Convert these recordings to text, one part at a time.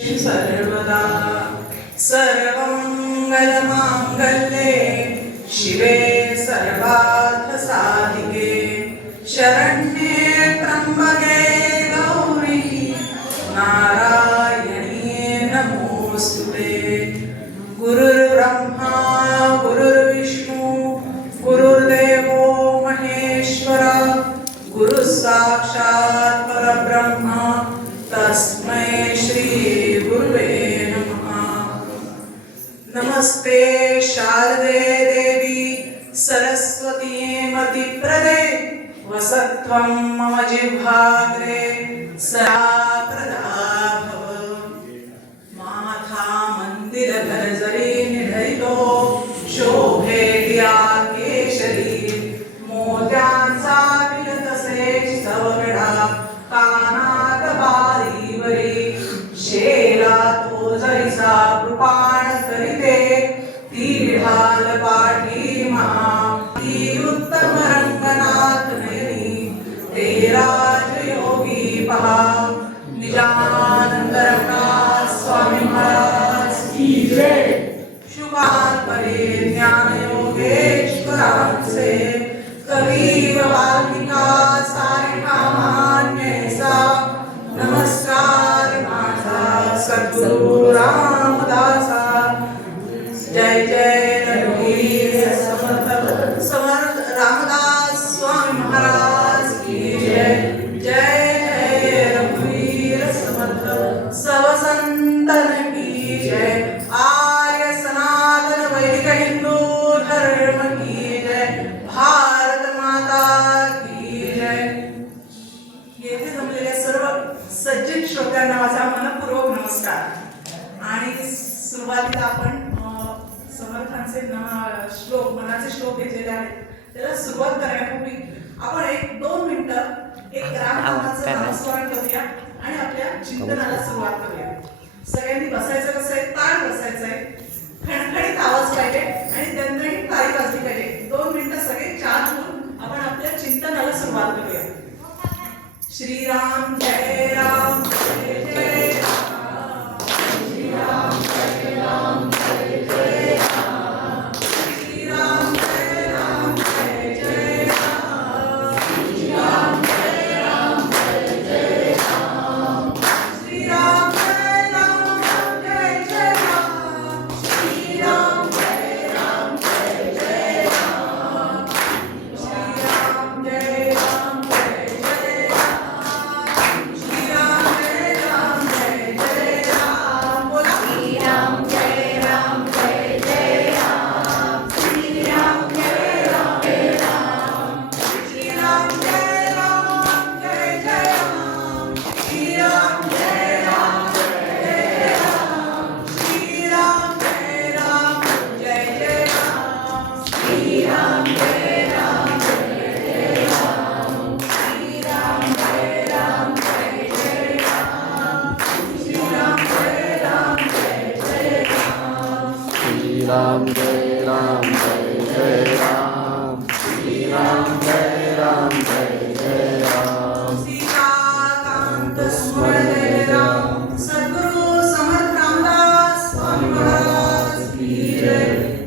सर्वदा सर्वमङ्गलमाङ्गल्ये शिवे सर्वार्थसाधिके शरण्ये त्र्यम्बके गौरी नारायणी नमोस्तुते। गुरुर्ब्रह्मा गुरुर्विष्णु गुरुर्देवो महेश्वर गुरुः साक्षात् परब्रह्म तस्मै श्री गुरुवे नमः। नमस्ते शारदे देवी सरस्वती मतिप्रदे वसत्वं मम जिह्वाग्रे सदा प्रदा भव। माथा मंदिर भरजरी निढळितो शोभे या केशरी मोत्यांचा विलतसे सवगडा कानात बारीवरी शेला तो जैसा कृपाण करीते ती विढाल पाठी महा ती उत्तम रंगनाथ नयनी ते राजयोगी पहा निजानंद रंगनाथ स्वामी महाराज की जय। शुभान परे ज्ञान योगेश्वरांचे कवी वाल्मिका सारिका मान्यसा नमस्कार माझा सद्गुरु रामदासा। जय जय रघुवीर समर्थ समर्थ रामदास स्वामी महाराज की जय। जय जय रघुवीर समर्थ सब संतन की जय। आर्य सनातन वैदिक हिंदू धर्म की जय। भारत माता की जय। येथे जमलेल्या सर्व सज्जन श्रोत्यांना माझा मनपूर्वक नमस्कार। आणि सुरुवातीला आपण समर्थांचे श्लोक मनाचे श्लोक घेतलेले आहेत त्याला सुरुवात करण्यापूर्वी आपण 1-2 मिनिटं एक रामनामाचं नामस्मरण करूया आणि आपल्या चिंतनाला सुरुवात करूया। सगळ्यांनी बसायचं कसं आहे ताळ बसायचं आहे खणखणीत आवाज पाहिजे आणि दणदणीत ताली वाजली पाहिजे। 2 मिनिटं सगळे चार्ज होऊन आपण आपल्या चिंतनाला सुरुवात करूया। श्रीराम जय राम जय जय राम श्रीराम जय राम जय जय राम श्रीराम जय राम जय जय राम श्रीराम जय राम जय जय राम श्रीराम जय राम जय जय राम श्रीराम जय राम जय जय राम श्रीराम जय राम जय जय राम जय राम जय जय राम श्रीराम जय राम जय जय राम सीताकांत स्मरण जय राम सद्गुरु समर्थ रामदास स्वामी महाराज की जय।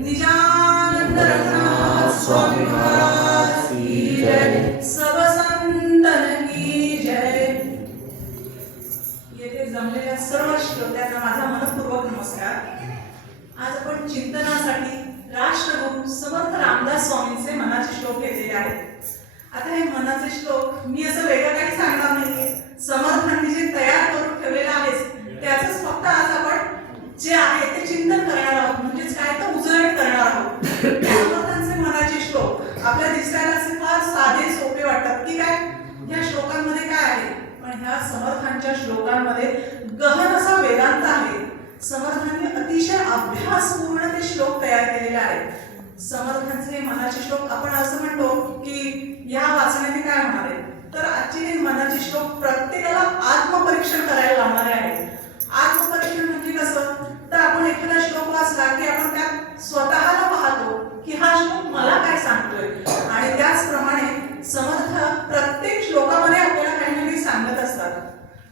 निजानंद रंगनाथ स्वामी महाराज की जय। सब संतन की जय। येथे जमलेल्या सर्व श्रोत्यांना माझा मनपूर्वक नमस्कार। आज आपण चिंतनासाठी राष्ट्रगुरु समर्थ रामदास स्वामींचे मनाचे श्लोक घेतलेले आहेत। आता हे मनाचे श्लोक मी असं वेगळं काही सांगणार नाहीये, समर्थांनी जे तयार करून ठेवलेलं आहे त्याचंच फक्त आज आपण जे आहे ते चिंतन करणार आहोत, म्हणजेच काय तर उजळणी करणार आहोत। समर्थांचे मनाचे श्लोक आपल्या दिसायला असे फार साधे सोपे वाटतात की काय या श्लोकांमध्ये काय आहे, पण ह्या समर्थांच्या श्लोकांमध्ये गहन असा वेदांत आहे। समर्थांनी अतिशय अभ्यासपूर्ण ते श्लोक तयार केलेले आहेत। समर्थांचे मनाचे श्लोक आपण असं म्हणतो की या वाचण्याने काय होणार आहे, तर आजचे हे मनाचे श्लोक प्रत्येकाला आत्मपरीक्षण करायला लावणारे आहेत। आत्मपरीक्षण म्हणजे कसं, तर आपण एखादा श्लोक वाचला की आपण त्यात स्वतःला पाहतो की हा श्लोक मला काय सांगतोय, आणि त्याचप्रमाणे समर्थ प्रत्येक श्लोकामध्ये आपल्याला काही ना काही सांगत असतात।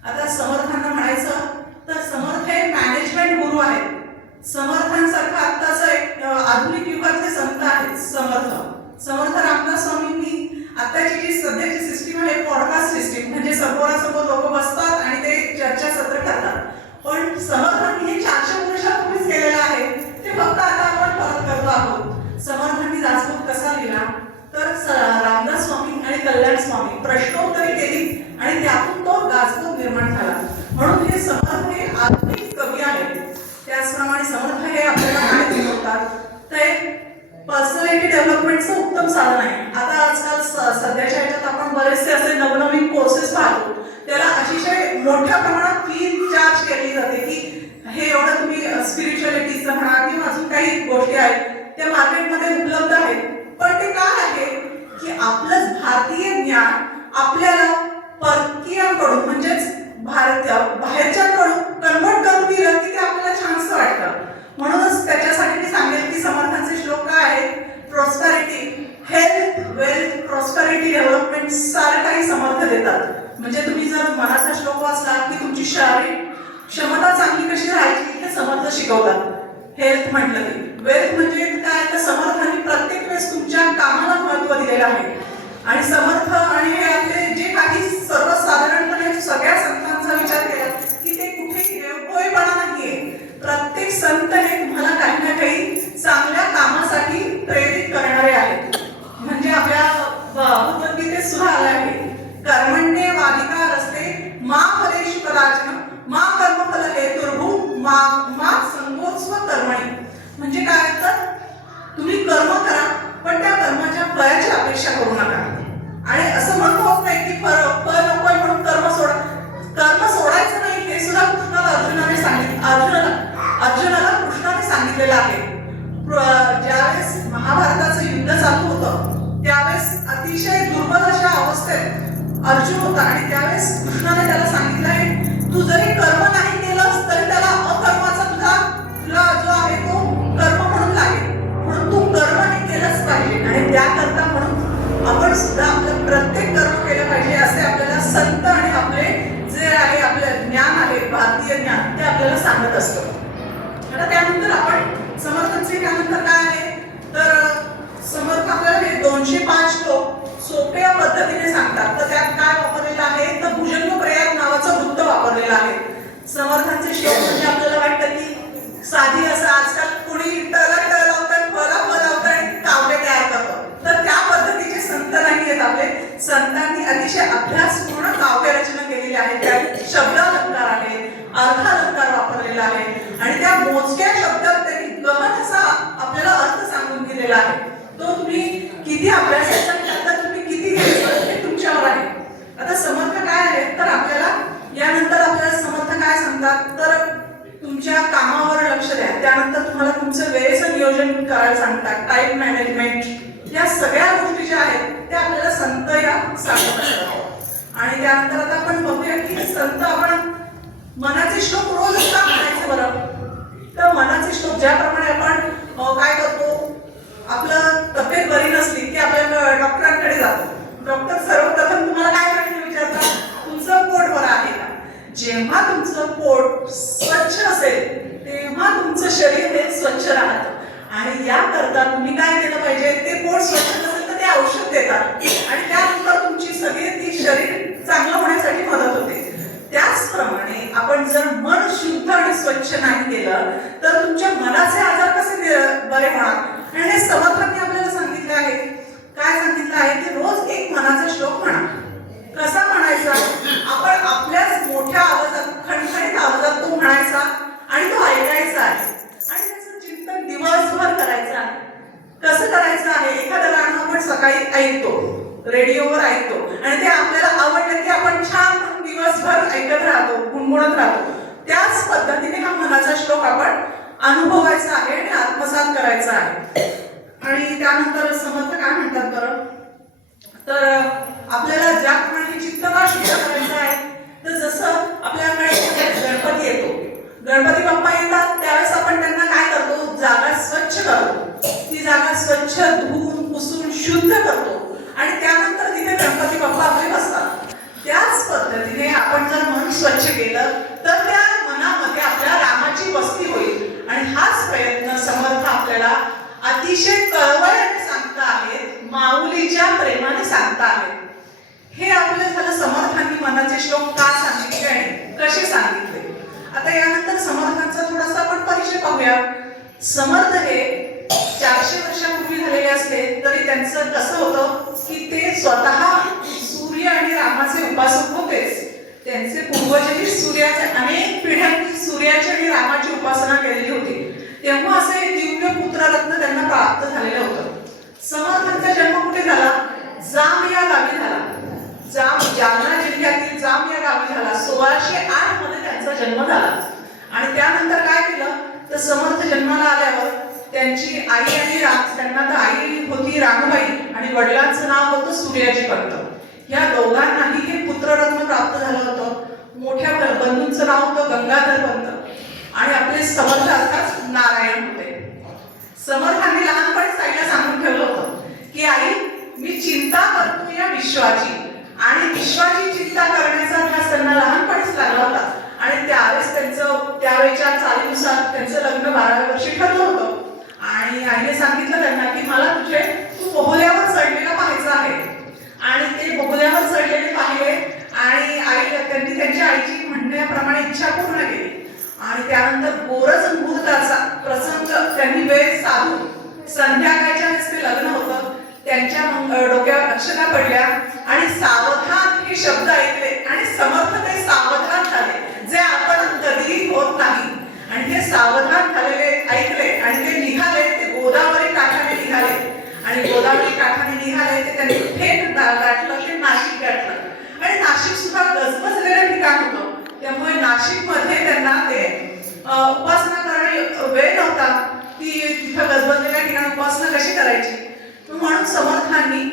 आता समर्थांना म्हणायचं तर समर्थ हे समर्थांसारखं आत्ताचं एक आधुनिक युगातले संत आहेत समर्थ रामदास स्वामींनी आताची जी सध्याची सिस्टीम आहे पॉडकास्ट सिस्टीम, म्हणजे समोरासमोर लोक बसतात आणि ते चर्चासत्र करतात. पण समर्थांनी हे 400 वर्षापूर्वीच केलेलं आहे, ते फक्त आता आपण परत करतो आहोत. समर्थांनी राजदूत कसा लिहिला तर रामदास स्वामी आणि कल्याण स्वामी प्रश्नोत्तरे केली आणि त्यातून तो राजदूत निर्माण झाला. म्हणून हे समर्थ हे आधुनिक कवी आहेत. त्याचप्रमाणे समर्थ हे आपल्याला काय शिकवतात, ते पर्सनॅलिटी डेव्हलपमेंटचं उत्तम साधन आहे. आता आजकाल सध्याच्या ह्याच्यात आपण बरेचसे असे नवनवीन कोर्सेस पाहतो, त्याला अतिशय मोठ्या प्रमाणात फी चार्ज केली जाते की हे एवढं तुम्ही स्पिरिच्युअलिटीचं म्हणा किंवा अजून काही गोष्टी आहेत त्या मार्केटमध्ये उपलब्ध आहेत. पण ते काय आहे की आपलं भारतीय ज्ञान आपल्याला परकीयांकडून म्हणजेच बाहेरच्याकडून कन्वर्ट करून दिलं की ते आपल्याला छानसं वाटतं. म्हणूनच त्याच्यासाठी मी सांगेल की समर्थांचे श्लोक काय आहेत, prosperity, health, wealth, prosperity, development सारे काही समर्थ देतात. म्हणजे तुम्ही जर मनाचा श्लोक वाचला की तुमची शारीरिक क्षमता चांगली कशी राहायची हे समर्थ शिकवतात. हेल्थ म्हटलं की वेल्थ म्हणजे काय तर समर्थांनी प्रत्येक वेळेस तुमच्या कामाला महत्त्व दिलेलं आहे. आणि समर्थ आणि हे आपले जे काही सर्वसाधारणपणे सगळ्या संतांचा विचार केला की ते कुठेही हेळपोळेपणा नाहीये. प्रत्येक संत हे तुम्हाला काही ना काही चांगल्या कामासाठी प्रेरित करणारे आहेत. म्हणजे आपल्या भगवद्गीतेत सुद्धा आलं आहे, कर्मण्ये वाधिका रस्ते मा फलेषु कदाचन मा कर्मफल हेतुर्भू मा संगोत्स्व कर्मणी. म्हणजे काय तर तुम्ही कर्म करा पण त्या कर्माच्या फळाची अपेक्षा करू नका. आणि असं म्हणतो होत नाही की फळ नकोय म्हणून कर्म सोडायचं नाही. हे सुद्धा अर्जुनाला कृष्णाने सांगितलेलं आहे. ज्यावेळेस महाभारताचं युद्ध चालू होतं त्यावेळेस अतिशय दुर्बल अशा अवस्थेत अर्जुन होता आणि त्यावेळेस कृष्णाने त्याला सांगितलं आहे तू जरी कर्म नाही केलंस तरी त्याला अकर्माचा तुला जो आहे तो कर्म म्हणून लागेल. म्हणून तू कर्म हे केलंच पाहिजे आणि त्याकरता म्हणून आपण सुद्धा आपलं प्रत्येक कर्म केलं पाहिजे असे आपल्याला संत आणि आपले जे आहे आपलं ज्ञान आहे भारतीय ज्ञान ते आपल्याला सांगत असतं. आता त्यानंतर आपण समर्थांचे त्यानंतर काय आहे तर समर्थ आपल्याला हे 205 श्लोक सोप्या पद्धतीने सांगतात. तर त्यात काय वापरलेलं आहे तर भुजंग प्रयाग नावाचं वृत्त वापरलेलं आहे. समर्थांचे श्लोक म्हणजे आपल्याला वाटतं की साधी असं आजकाल कुणी टळत लावतात आणि काव्य तयार करतो, तर त्या पद्धतीचे संत नाही आहेत आपले. संतांनी अतिशय अभ्यासपूर्ण काव्य रचना केलेली आहे. त्यात शब्दालंकार आहे, अर्थालंकार वापरलेला आहे आणि त्या मोजक्या शब्दात त्यांनी गहन असा आपल्याला अर्थ सांगून दिलेला आहे. तो तुम्ही किती अभ्यासाचा त्यात तुम्ही किती घ्यायचं हे तुमच्यावर आहे. आता समर्थ काय आहेत तर आपल्याला यानंतर आपल्याला समर्थ काय सांगतात तर तुमच्या कामावर लक्ष द्या. त्यानंतर तुम्हाला तुमचं वेळेचं नियोजन करायला सांगतात, टाइम मॅनेजमेंट, या सगळ्या गोष्टी ज्या आहेत त्या आपल्याला संत या सांगत असतात. आणि त्यानंतर आता आपण बघूया की संत आपण मनाचे श्लोक रोज का म्हणायचे बरं तर मनाचे श्लोक ज्याप्रमाणे आपण काय करतो आपलं तब्येत बरी नसली की आपल्या डॉक्टरांकडे जातो. डॉक्टर सर्वप्रथम तुम्हाला काय प्रश्न विचारतात, तुमचं पोट बरं आहे का. जेव्हा तुमचं पोट स्वच्छ असेल तेव्हा तुमचं शरीर हे स्वच्छ राहतं. आणि याकरता तुम्ही काय केलं पाहिजे, ते पोट स्वच्छ नसेल तर ते औषध देतात आणि त्यानंतर तुमची सगळी ती शरीर चांगलं होण्यासाठी मदत होते. त्याचप्रमाणे आपण जर मन शुद्ध आणि स्वच्छ नाही केलं तर तुमच्या मनाचे आजार कसे बरे होणार. आणि हे समर्थांनी आपल्याला सांगितलं आहे. काय सांगितलं आहे की रोज एक मनाचा श्लोक म्हणा. कसा म्हणायचा, आपण आपल्याच मोठ्या आवाजात खणखणीत आवाजात तो म्हणायचा आणि तो ऐकायचा आहे आणि त्याचं चिंतन दिवसभर करायचं आहे. कसं करायचं आहे, एखादं गाणं आपण सकाळी ऐकतो, रेडिओवर ऐकतो आणि ते आपल्याला आवडलं की आपण छान दिवसभर ऐकत राहतो, गुणगुणत राहतो. त्याच पद्धतीने हा मनाचा श्लोक आपण अनुभवायचा आहे आणि आत्मसात करायचा आहे. आणि त्यानंतर समर्थ काय म्हणतात बरं तर आपल्याला ज्याप्रमाणे चित्त का शुद्ध करायचं आहे तर जसं आपल्याकडे गणपती येतो, गणपती बाप्पा येतात त्यावेळेस आपण त्यांना काय करतो, जागा स्वच्छ करतो. ती जागा स्वच्छ धुवून पुसून शुद्ध करतो आणि त्यानंतर तिथे गणपती बाप्पा आपले बसतात. त्याच पद्धतीने आपण जर मन स्वच्छ केलं तर त्या मनामध्ये आपल्या रामाची वस्ती होईल आणि हाच अतिशय कळवळ्याने सांगता आहेत, माऊलीच्या प्रेमाने सांगता आहेत. हे आपलं झालं समर्थांनी मनाचे श्लोक का सांगितले आणि कसे सांगितले. आता यानंतर समर्थांचा थोडासा आपण परिचय पाहूया. समर्थ हे 400 वर्षापूर्वी झालेले असले तरी त्यांचं कसं होतं की ते स्वतः सूर्य आणि रामाचे उपासक होतेच. त्यांचे पूर्वजही सूर्याचे अनेक पिढ्यांनी सूर्याची आणि रामाची उपासना केलेली होती. तेव्हा असे दिव्य पुत्ररत्न त्यांना प्राप्त झालेलं होतं. समर्थांचा जन्म कुठे झाला? जाम या गावी झाला. जालना जिल्ह्यातील जाम या गावी झाला. 1608 मध्ये त्यांचा जन्म झाला. आणि त्यानंतर काय केलं तर समर्थ जन्माला आल्यावर त्यांची आई आणि त्यांना तर आई होती रामबाई आणि वडिलांचं नाव होतं सूर्याजी पंत. या दोघांनाही हे पुत्ररत्न प्राप्त झालं होतं. मोठ्या बंधूंचं नाव होतं गंगाधर पंत आणि आपले समर्थ अर्थात नारायण होते. समर्थांनी लहानपणीच आईला सांगून ठेवलं होतं की आई मी चिंता करतो या विश्वाची. आणि विश्वाची चिंता करण्याचा ध्यास त्यांना लहानपणीच लागला होता. आणि त्यावेळेस त्यावेळेच्या चालीनुसार त्यांचं लग्न 12व्या वर्षी ठरलं होतं. आणि आईने सांगितलं त्यांना की मला तू बोहल्यावर चढलेला पाहायचं आहे. आणि ते बोहल्यावर चढलेले पाहिले आणि त्यांनी त्यांच्या आईची म्हणण्याप्रमाणे इच्छा पूर्ण केली. आणि त्यानंतर गोरज मुहूर्ताचा प्रसंग त्यांनी वेळ साधून संध्याकाळच्या वेळेस ते लग्न होतं. त्यांच्या डोक्यावर अक्षता पडल्या आणि सावधान हे शब्द ऐकले आणि समर्थ ते सावधान झाले जे आपण कधीही होत नाही. आणि हे सावधान झालेले ऐकले आणि ते निघाले. ते गोदावरी काठाने निघाले आणि गोदावरी काठाने निघाले ते त्यांनी थेट गाठलं ते नाशिक गाठलं. आणि नाशिक सुद्धा गजबजलेलं ठिकाण होतं. त्यामुळे नाशिक मध्ये त्यांना ते उपासना करणे वेळ नव्हता की तिथं गजबजलेल्या ठिकाणी उपासना कशी करायची. म्हणून समर्थांनी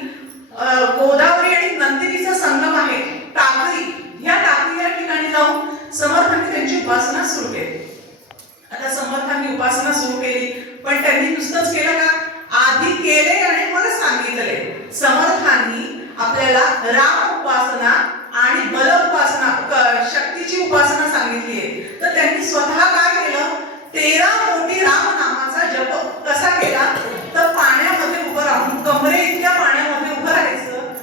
गोदावरी आणि नंदिनीचा संगम आहे टाकळी, या टाकळी या ठिकाणी जाऊन समर्थांनी त्यांची उपासना सुरू केली. आता समर्थांनी उपासना सुरू केली पण त्यांनी नुसतंच केलं का? आधी केले आणि मग सांगितले. समर्थांनी आपल्याला राम उपासना आणि बल उपासना शक्तीची उपासना सांगितली आहे. तर त्यांनी स्वतः काय केलं? 13 कोटी राम नामाचा जप कसा केला तर पाण्यामध्ये उभं राहून कमरे इतक्या पाण्यामध्ये उभं राहायचं.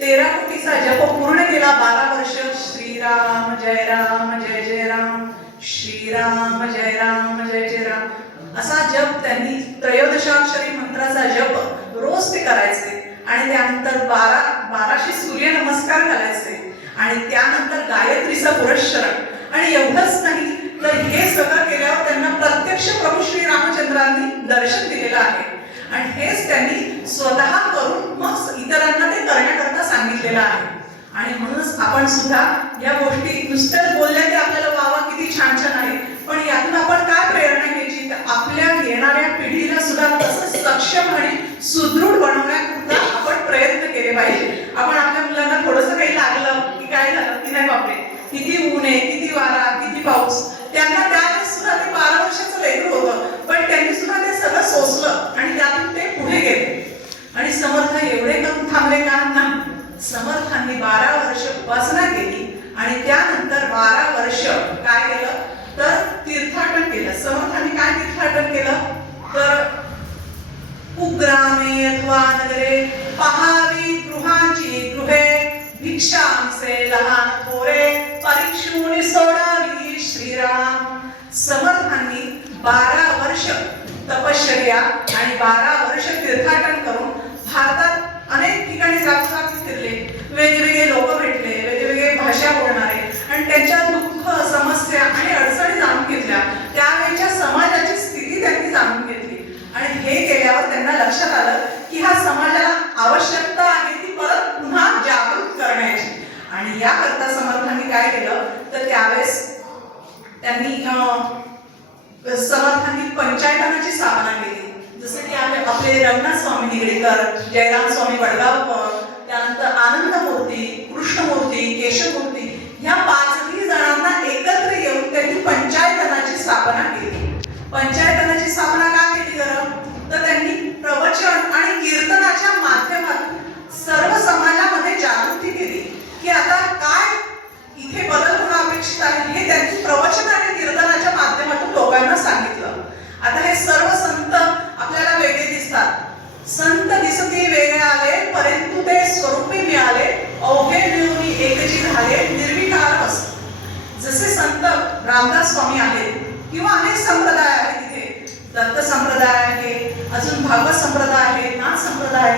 13 कोटीचा जप पूर्ण केला. 12 वर्ष श्रीराम जय राम जय जय राम, श्रीराम जय राम जय जय राम असा जप त्यांनी 13 मंत्राचा जप रोज ते करायचे. आणि त्यानंतर 1200 सूर्य नमस्कार घालायचे आणि त्यानंतर गायत्रीचा पुरस्चरण. आणि एवढंच नाही तर हे सगळं केल्यावर त्यांना प्रत्यक्ष प्रभू श्री रामचंद्रांनी दर्शन दिलेलं आहे. आणि हेच त्यांनी स्वतः करून मग इतरांना ते करण्याकरता सांगितलेलं आहे. आणि म्हणूनच आपण सुद्धा या गोष्टी नुसत्याच बोलल्या की आपल्याला वावा किती छान छान आहे. पण यातून आपण काय प्रेरणा घ्यायची तर आपल्या येणाऱ्या पिढीला सुद्धा तसंच सक्षम आणि सुदृढ बनवण्याकरता आपण प्रयत्न केले पाहिजे. आपण आपल्या मुलांना थोडंसं काही लागलं की काय झालं की नाही बापरे किती ऊन आहे, किती वारा, किती पाऊस. त्यांना त्यावेळेस सुद्धा ते 12 वर्षाचं लेकरं होतं पण त्यांनी सुद्धा ते सगळं सोसलं आणि त्यातून ते पुढे गेले. आणि समर्थ एवढे करून थांबले का? नाही. समर्थांनी 12 वर्ष उपासना केली आणि त्यानंतर 12 वर्ष काय केलं तर तीर्थाटन केलं. समर्थांनी काय तीर्थाटन केलं तर कुग्रामे अथवा नगरे पहावी गृहाची गृहे भिक्षांचे लहान थोरे परीक्षून सोडावी श्रीराम. समर्थांनी 12 वर्ष तपश्चर्या आणि 12 वर्ष तीर्थाटन करून भारतात अनेक ठिकाणी जागोजागी फिरले. वेगवेगळे लोक भेटले, वेगवेगळे भाषा बोलणारे आणि त्यांच्या दुःख समस्या आणि अडचणी जाणून घेतल्या. त्यावेळेच्या समाजाची स्थिती त्यांनी जाणून घेतली. आणि हे केल्यावर त्यांना लक्षात आलं की हा समाजाला आवश्यकता आहे ती परत पुन्हा जागृत करण्याची. आणि याकरता समर्थांनी काय केलं तर त्यावेळेस त्यांनी समर्थांनी पंचायतनाची स्थापना केली. जसं की आपले रंगनाथ स्वामी निगडीकर, जयराम स्वामी वडगावकर, त्यानंतर आनंदमूर्ती, कृष्णमूर्ती, केशवमूर्ती ह्या 5ही जणांना एकत्र येऊन त्यांनी पंचायतनाची स्थापना केली. पंचायतनाची स्थापना का केली तर त्यांनी प्रवचन आणि कीर्तनाच्या माध्यमातून सर्व समाजामध्ये जागृती केली की आता काय इथे बदल होणं अपेक्षित आहे हे त्यांनी प्रवचन आणि कीर्तनाच्या माध्यमातून लोकांना सांगितलं. आता हे सर्व संत आपल्याला वेगळे रामदास स्वामी आहेत किंवा अनेक संप्रदाय आहेत तिथे, दत्त संप्रदाय आहे, अजून भागवत संप्रदाय आहे, नाथ संप्रदाय,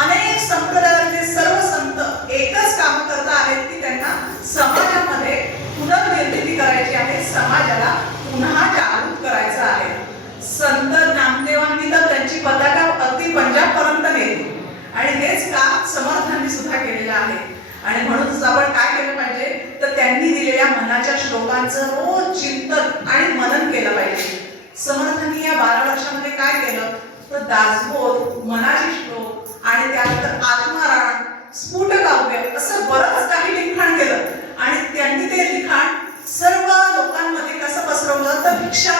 अनेक संप्रदायातले सर्व संत एकच काम करत आहेत की त्यांना समाजामध्ये पुनर्निर्मिती करायची आहे, समाजाला पुन्हा जागृत करायचं आहे. संत नामदेवांनी तर त्यांची पताका अगदी पंजाब पर्यंत नेली आणि हेच काम समर्थांनी सुद्धा केलेलं आहे. आणि म्हणूनच आपण काय केलं पाहिजे तर त्यांनी दिलेल्या मनाच्या श्लोकांचं रोज चिंतन आणि मनन केलं पाहिजे. समर्थांनी या 12 वर्षामध्ये काय केलं तर दासबोध, मनाचे श्लोक आणि त्यानंतर आत्माराम, स्फुट काव्य असं बरंच काही लिखाण केलं. आणि त्यांनी ते लिखाण सर्व लोकांमध्ये कसं पसरवलं तर भिक्षा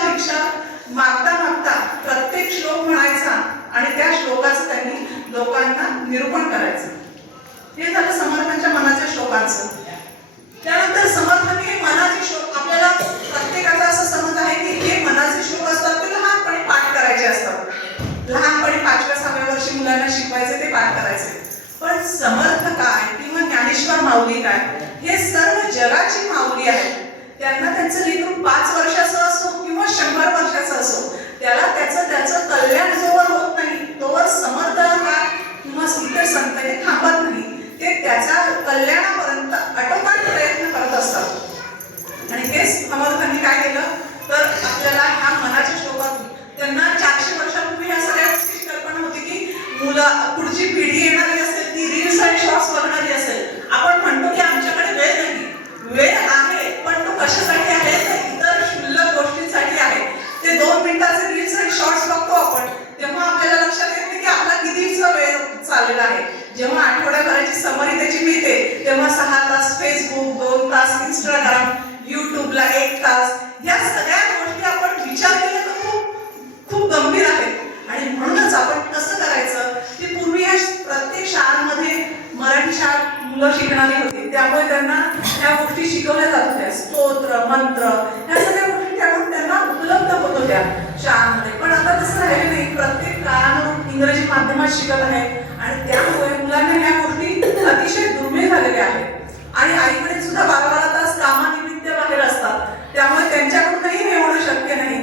मागता मागता प्रत्येक श्लोक म्हणायचा आणि त्या श्लोकाचं त्यांनी लोकांना निरूपण करायचं. हे झालं समर्थांच्या मनाच्या श्लोकांचं. त्यानंतर समर्थांनी हे मनाचे श्लोक, आपल्याला प्रत्येकाचा असं समज आहे की हे मनाचे श्लोक असतात ते लहानपणी पाठ करायचे असतात. लहानपणी 5व्या-6व्या वर्षी मुलांना शिकवायचे, ते पाठ करायचे. पण समर्थ काय किंवा ज्ञानेश्वर माऊली काय, हे सर्व जगाची माऊली आहेत. त्यांना त्यांचं लेकरू 5 वर्षाचं असो किंवा 100 वर्षाचं असो, त्याला त्याचं कल्याण जोवर होत नाही तोवर समर्थ हा किंवा सिद्ध संत हे थांबत नाही. ते त्याच्या कल्याणापर्यंत अटोकाट प्रयत्न करत असतात. आणि हेच समर्थांनी काय केलं तर आपल्याला ह्या मनाच्या श्लोकातून त्यांना 400 वर्षापूर्वी ह्या सगळ्या गोष्टीची कल्पना होती की पुढची पिढी येणारी असेल ती रील्स आणि शॉर्ट्स बघणारी असेल. आपण म्हणतो की आमच्याकडे वेळ नाही, वेळ आहे पण तो कशासाठी आहे तर इतर क्षुल्लक गोष्टींसाठी आहे. ते 2 मिनिटाचे रील्स आणि शॉर्ट्स बघतो आपण, तेव्हा आपल्याला लक्षात येते की आपला कितीचा वेळ चाललेला आहे. जेव्हा आठवड्याभराची समरी त्याची मिळते तेव्हा 6 तास फेसबुक, 2 तास इंस्टाग्राम, युट्यूबला 1 तास, या सगळ्या गोष्टी आपण विचार केला तर खूप गंभीर आहेत. आणि म्हणूनच आपण कसं करायचं की पूर्वी या प्रत्येक शाळांमध्ये मराठी शाळा मुलं शिकणारी होती, त्यामुळे त्यांना ह्या गोष्टी शिकवल्या जात होत्या. स्तोत्र, मंत्र, ह्या सगळ्या गोष्टी त्यामुळे त्यांना उपलब्ध होत होत्या शाळांमध्ये. पण आता तसं राहिलं नाही. प्रत्येक काळानुरूप इंग्रजी माध्यमात शिकत आहे आणि त्यामुळे मुलांना ह्या गोष्टी अतिशय दुर्मिळ झालेल्या आहेत. आणि आईकडे सुद्धा 12 तास कामानिमित्त बाहेर असतात, त्यामुळे त्यांच्याकडूनही हे होणं शक्य नाही.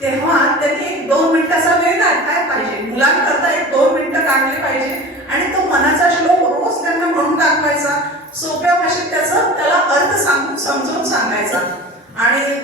तेव्हा त्यांनी 1-2 मिनिटाचा वेळ काढलाय पाहिजे. मुलांकरता 1-2 मिनिटं काढले पाहिजे आणि तो मनाचा श्लोक रोज त्यांना म्हणून दाखवायचा. सोप्या भाषेत त्याला अर्थ समजून सांगायचा. आणि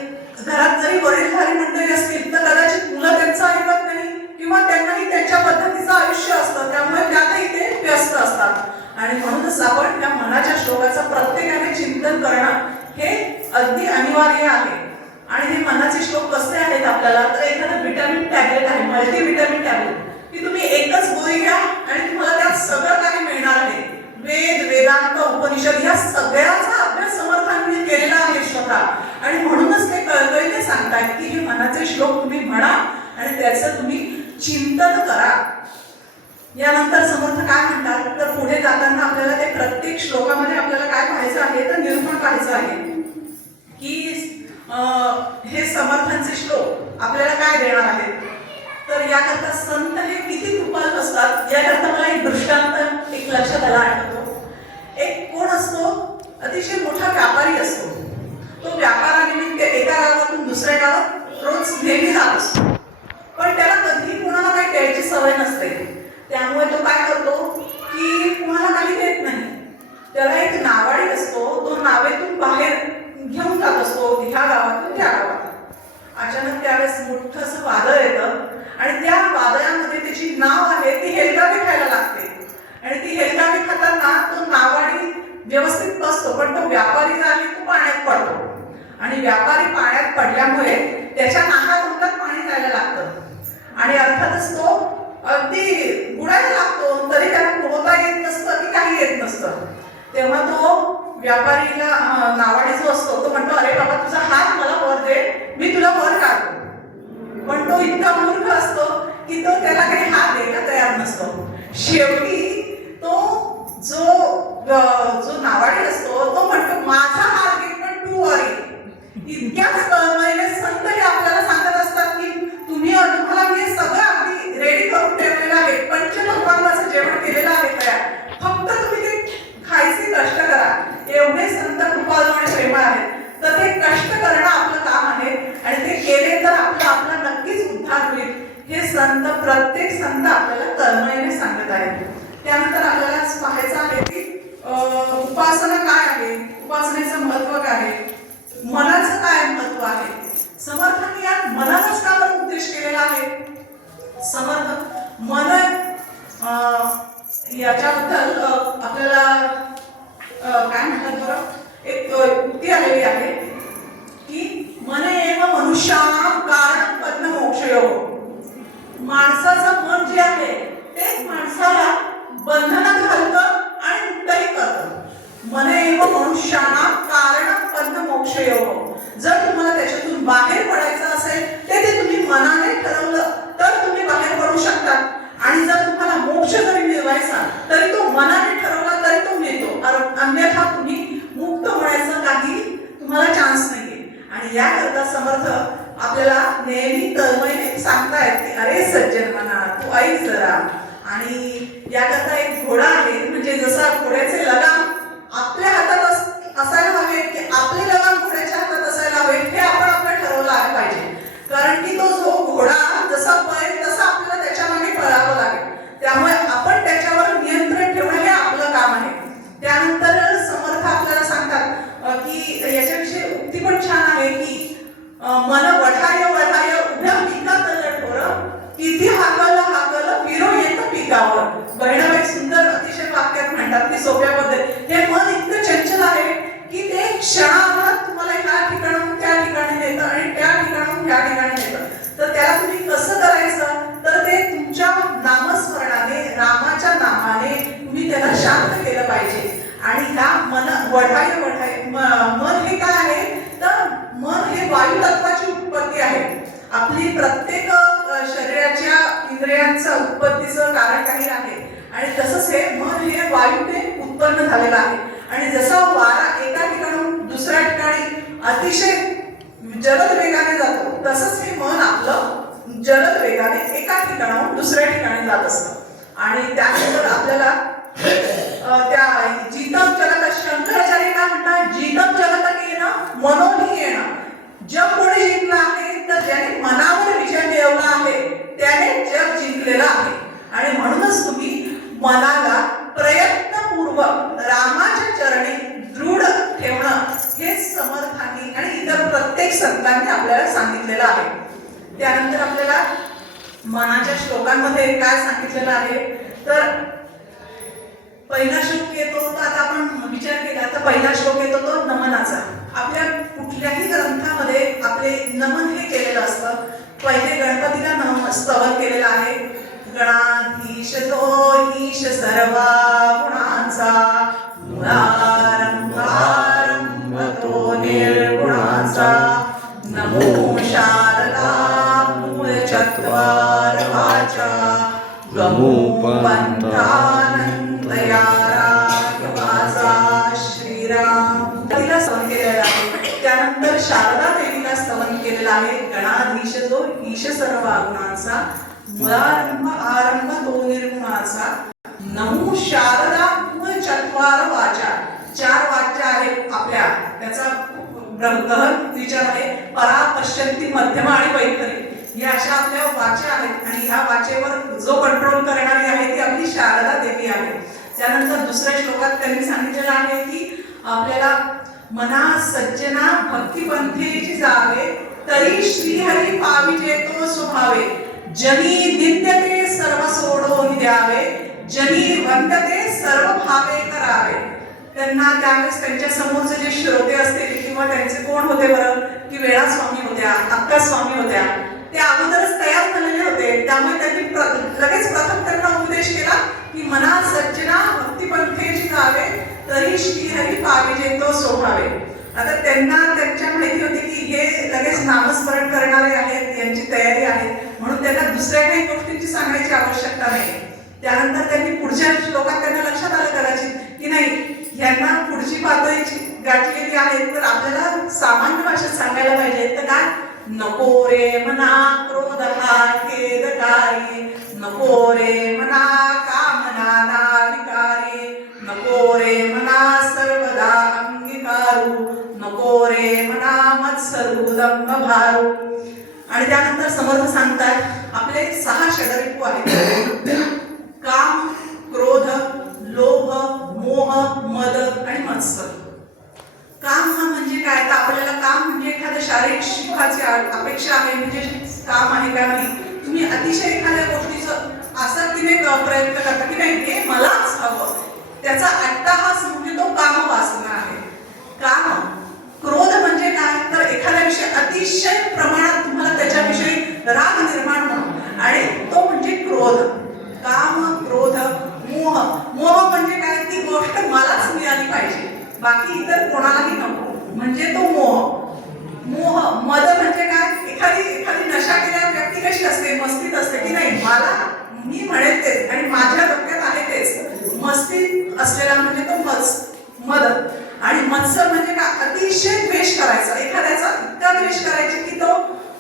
घरात जरी वडीलधारी मंडळी असतील तर कदाचित मुलं त्यांचं ऐकत नाही किंवा त्यांनाही त्यांच्या पद्धतीचं आयुष्य असतं, त्यामुळे त्यातही ते व्यस्त असतात. आणि म्हणूनच आपण या मनाच्या श्लोकाचं प्रत्येकाने चिंतन करणं हे अगदी अनिवार्य आहे. आणि हे मनाचे श्लोक कसे आहेत आपल्याला तर एखादं व्हिटॅमिन टॅबलेट आहे, मल्टीव्हिटॅमिन टॅबलेट, की तुम्ही एकच गोळी घ्या आणि तुम्हाला त्यात सगळं काही मिळणार आहे. वेद, वेदांत, उपनिषद या सगळ्याचा अभ्यास समर्थांनी केलेला आहे स्वतः. आणि म्हणूनच ते कळकळीने सांगतायत की हे मनाचे श्लोक तुम्ही म्हणा आणि त्याचं तुम्ही चिंतन करा. यानंतर समर्थ काय म्हणतात तर पुढे जाताना आपल्याला ते प्रत्येक श्लोकामध्ये आपल्याला काय पाहायचं आहे तर निरूपण पाहायचं आहे की हे समर्थांचे श्लोक आपल्याला काय देणार आहेत. तर याकरता संत हे किती कृपाळू असतात याकरता मला एक दृष्टांत एक लक्षात आला आठवतो. एक कोण असतो, अतिशय मोठा व्यापारी असतो. तो व्यापारानिमित्त एका गावातून दुसऱ्या गावात रोज नेहमी जात असतो, पण त्याला कधीही कोणाला काही द्यायची सवय नसते. त्यामुळे तो काय करतो की कोणाला काही देत नाही. त्याला एक नावाडी असतो, तो नावेतून बाहेर घेऊन जात असतो ह्या गावातून त्या गावात. अचानक त्यावेळेस मोठं असं वादळ येतं आणि त्या वादळामध्ये त्याची नाव आहे ती हेलगावी खायला लागते. आणि ती हेलगावी खाताना तो नावाडी व्यवस्थित बसतो, पण तो व्यापारी जो आहे तो पाण्यात पडतो. आणि व्यापारी पाण्यात पडल्यामुळे त्याच्या नाकातोंडात पाणी जायला लागतं आणि अर्थातच तो अगदी बुडायला लागतो. तरी त्याला पोहता येत नसतं की काही येत नसतं. तेव्हा तो व्यापारीला नावाडी जो असतो तो म्हणतो, अरे बाबा तुझा हात मला वर दे, मी तुला वर काढतो. पण तो इतका मूर्ख असतो की तो त्याला काही हात द्यायला तयार नसतो. शेवटी तो जो नावाडी असतो तो म्हणतो, माझा हात घे पण तू वर ये. इतक्याच कळमळीने संत हे आपल्याला सांगत असतात की तुम्हाला मी सगळं अगदी रेडी करून ठेवलेलं आहे, पंचपक्वान्नाचं जेवण केलेलं आहे तयार, फक्त तुम्ही ते खायचे कष्ट करा. एवढे संत कृपाळू आणि प्रेमळ आहेत. तर ते कष्ट करणं आपलं काम आहे. तळमळीने सांगत आहे. त्यानंतर आपल्याला पाहायचं आहे की उपासना काय आहे, उपासनेचं महत्व काय आहे, मनाचं काय महत्व आहे. समर्थांनी यात मनाचाच का बरं उपदेश केलेला आहे. समर्थ मन याच्याबद्दल आपल्याला काय म्हणतात बरं, एक युक्ती आलेली आहे की मन एव मनुष्याणां कारण बद्धमोक्षयोः. माणसाचं मन जे आहे तेच माणसाला बंधनात घालतं आणि मुक्तही करतं. मन एव मनुष्याणां कारण बद्धमोक्षयोः. जर तुम्हाला त्याच्यातून बाहेर पडायचं असेल ते तुम्ही मनाने ठरवलं तर तुम्ही बाहेर पडू शकता. आणि जर तुम्हाला मोक्ष जरी मिळवायचा तरी तो मनाने ठरवला तरी तो मिळतो. अन्यथा तुम्ही मुक्त होण्याचा काही तुम्हाला चान्स नाहीये. आणि याकरता समर्थ आपल्याला नेहमी तळमळीने सांगतायत की अरे सज्जन मना तू ऐक जरा. आणि याकरता एक घोडा आहे, म्हणजे जसा घोड्याचे लगाम आपल्या हातात असायला हवे की आपले लगाम घोड्याच्या हातात असायला हवे हे आपण ठरवलं पाहिजे. कारण की तो जो घोडा जसा पळेल तसा आपल्याला त्याच्या मागे पळावं लागेल. त्यामुळे आपण त्याच्यावर नियंत्रण ठेवणं हे आपलं काम आहे. त्यानंतर समर्थ आपल्याला सांगतात की याच्याविषयी उक्ती पण छान आहे की मन वढाय वढाय उभ्या पिकात ठोर किती हाकल हाकल विरो येत पिकावर. बहिणाबाई सुंदर अतिशय वाक्यात म्हणतात की सोप्या पद्धतीत हे मन इतकं चंचल आहे की ते क्षणाभरात तुम्हाला ह्या ठिकाणाहून त्या ठिकाणी नेतं आणि त्या ठिकाणाहून ह्या ठिकाणी नेतं. तर त्याला तुम्ही कसं करायचं तर ते तुमच्या नामस्मरणाने रामाच्या नामाने तुम्ही त्याला शांत केलं पाहिजे. आणि ह्या मन वढाय वढाय मन हे काय आहे तर मन हे वायू तत्वाची उत्पत्ती आहे. आपली प्रत्येक शरीराच्या इंद्रियांचं उत्पत्तीचं कारण काही आहे आणि तसंच हे मन हे वायूने उत्पन्न झालेलं आहे. आणि जसा वारा एका ठिकाणाहून दुसऱ्या ठिकाणी अतिशय जलद वेगाने जातो तसंच हे मन आपलं जलद वेगाने एका ठिकाणाहून दुसऱ्या ठिकाणी जात असतं. आणि त्यानंतर आपल्याला त्या जीतम जगत शंकराचार्य काय म्हणतात, जीतम जगत येणं मनोनी येणं. जग कोणी जिंकलं आहे तर ज्याने मनावर विजय मिळवला आहे त्याने जग जिंकलेलं आहे. आणि म्हणूनच तुम्ही मनाला प्रयत्नपूर्वक रामाच्या चरणी दृढ ठेवणं हे समर्थांनी आणि इतर प्रत्येक संतांनी आपल्याला सांगितलेलं आहे. त्यानंतर आपल्याला मनाच्या श्लोकांमध्ये काय सांगितलेलं आहे तर पहिला श्लोक येतो तर आता आपण विचार केला तर पहिला श्लोक येतो तो नमनाचा. आपल्या कुठल्याही ग्रंथामध्ये आपले नमन हे केलेलं असतं. पहिले गणपतीला स्तवन केलेलं आहे. गणाधीश तो ईश सर्वा गुणांचा मूळारंभ आरंभ तो निर्गुणांचा नमो शारदा मूळ चत्वार वाचा गमो पंथानंद श्रीराम तिला स्तवन केलेलं आहे. त्यानंतर शारदा देवीला स्तवन केलेलं आहे. गणाधीश जो ईश सर्व गुणांचा मूळारंभ आरंभ तो निर्गुणाचा नमो शारदा मूळ चत्वार वाचा. चार वाचा आहेत आपल्या, त्याचा गहन विचार आहे. परा पश्यंती मध्यम आणि वैखरी या अशा आपल्या वाचा आहेत. आणि ह्या वाचेवर जो कंट्रोल करणारी आहे ती आपली शारदा देवी आहे. त्यानंतर दुसऱ्या श्लोकात त्यांनी सांगितलेलं आहे की आपल्याला मना सज्जना भक्तिपंथेची जावे तरी श्रीहरी पाविजे तो स्वभावे. जनी नित्यते सर्व सोडून द्यावे जनी वंदते सर्व भावे करावे. त्यांना त्यावेळेस त्यांच्या समोरचे जे श्रोते असतील किंवा त्यांचे कोण होते बरं की वेळा स्वामी होत्या, अक्का स्वामी होत्या, ते अगोदरच तयार झालेले होते. त्यामुळे त्यांनी लगेच प्रथम त्यांना उपदेश केला की मना सज्जना भक्तिपंथेची जावे तरी श्रीहरी पाविजे तो सोभावे. आता त्यांना त्यांच्या माहिती होती की हे लगेच नामस्मरण करणारे आहेत, यांची तयारी आहे, म्हणून त्यांना दुसऱ्या काही गोष्टींची सांगायची आवश्यकता नाही. त्यानंतर त्यांनी पुढच्या श्लोकात त्यांना लक्षात आलं कदाचित की नाही यांना पुढची पातळीची गाठलेली आहे तर आपल्याला सामान्य भाषेत सांगायला पाहिजे. तर काय नको रे मना क्रोध हा खेदकारी नको रे मना कामना ना विकारी नको रे मना सर्वदा अंगीकारू नको रे मना मत्सरू दंभ भारू. आणि त्यानंतर समर्थ सांगतात आपले 6 षडरिपू आहेत. काम, क्रोध, लोभ, मोह, मद आणि मत्सर. काम हा म्हणजे काय? तर आपल्याला काम म्हणजे एखाद्या शारीरिक सुखाची अपेक्षा आहे, म्हणजे काम आहे का नाही. तुम्ही अतिशय एखाद्या गोष्टीचं आसक्तीने प्रयत्न करता की नाही हे मलाच हवं, त्याचा अट्टाहास म्हणजे तो काम वासना आहे. काम. क्रोध म्हणजे काय? तर एखाद्याविषयी अतिशय प्रमाणात तुम्हाला त्याच्याविषयी राग निर्माण होणं आणि तो म्हणजे क्रोध. काम, क्रोध, मोह. मोह म्हणजे काय? ती गोष्ट मलाच मिळाली पाहिजे, बाकी इतर कोणालाही नको, म्हणजे तो मोह. मोह. मद म्हणजे काय? एखादी नशा केलेली व्यक्ती कशी असते? मस्तीत असते की नाही, मला मी म्हणेल तेच आणि माझ्या डोक्यात आहे तेच. मस्तीत असलेला म्हणजे तो मद. आणि मत्सर म्हणजे काय? अतिशय द्वेष करायचा, एखाद्याचा इतका द्वेष करायचा की तो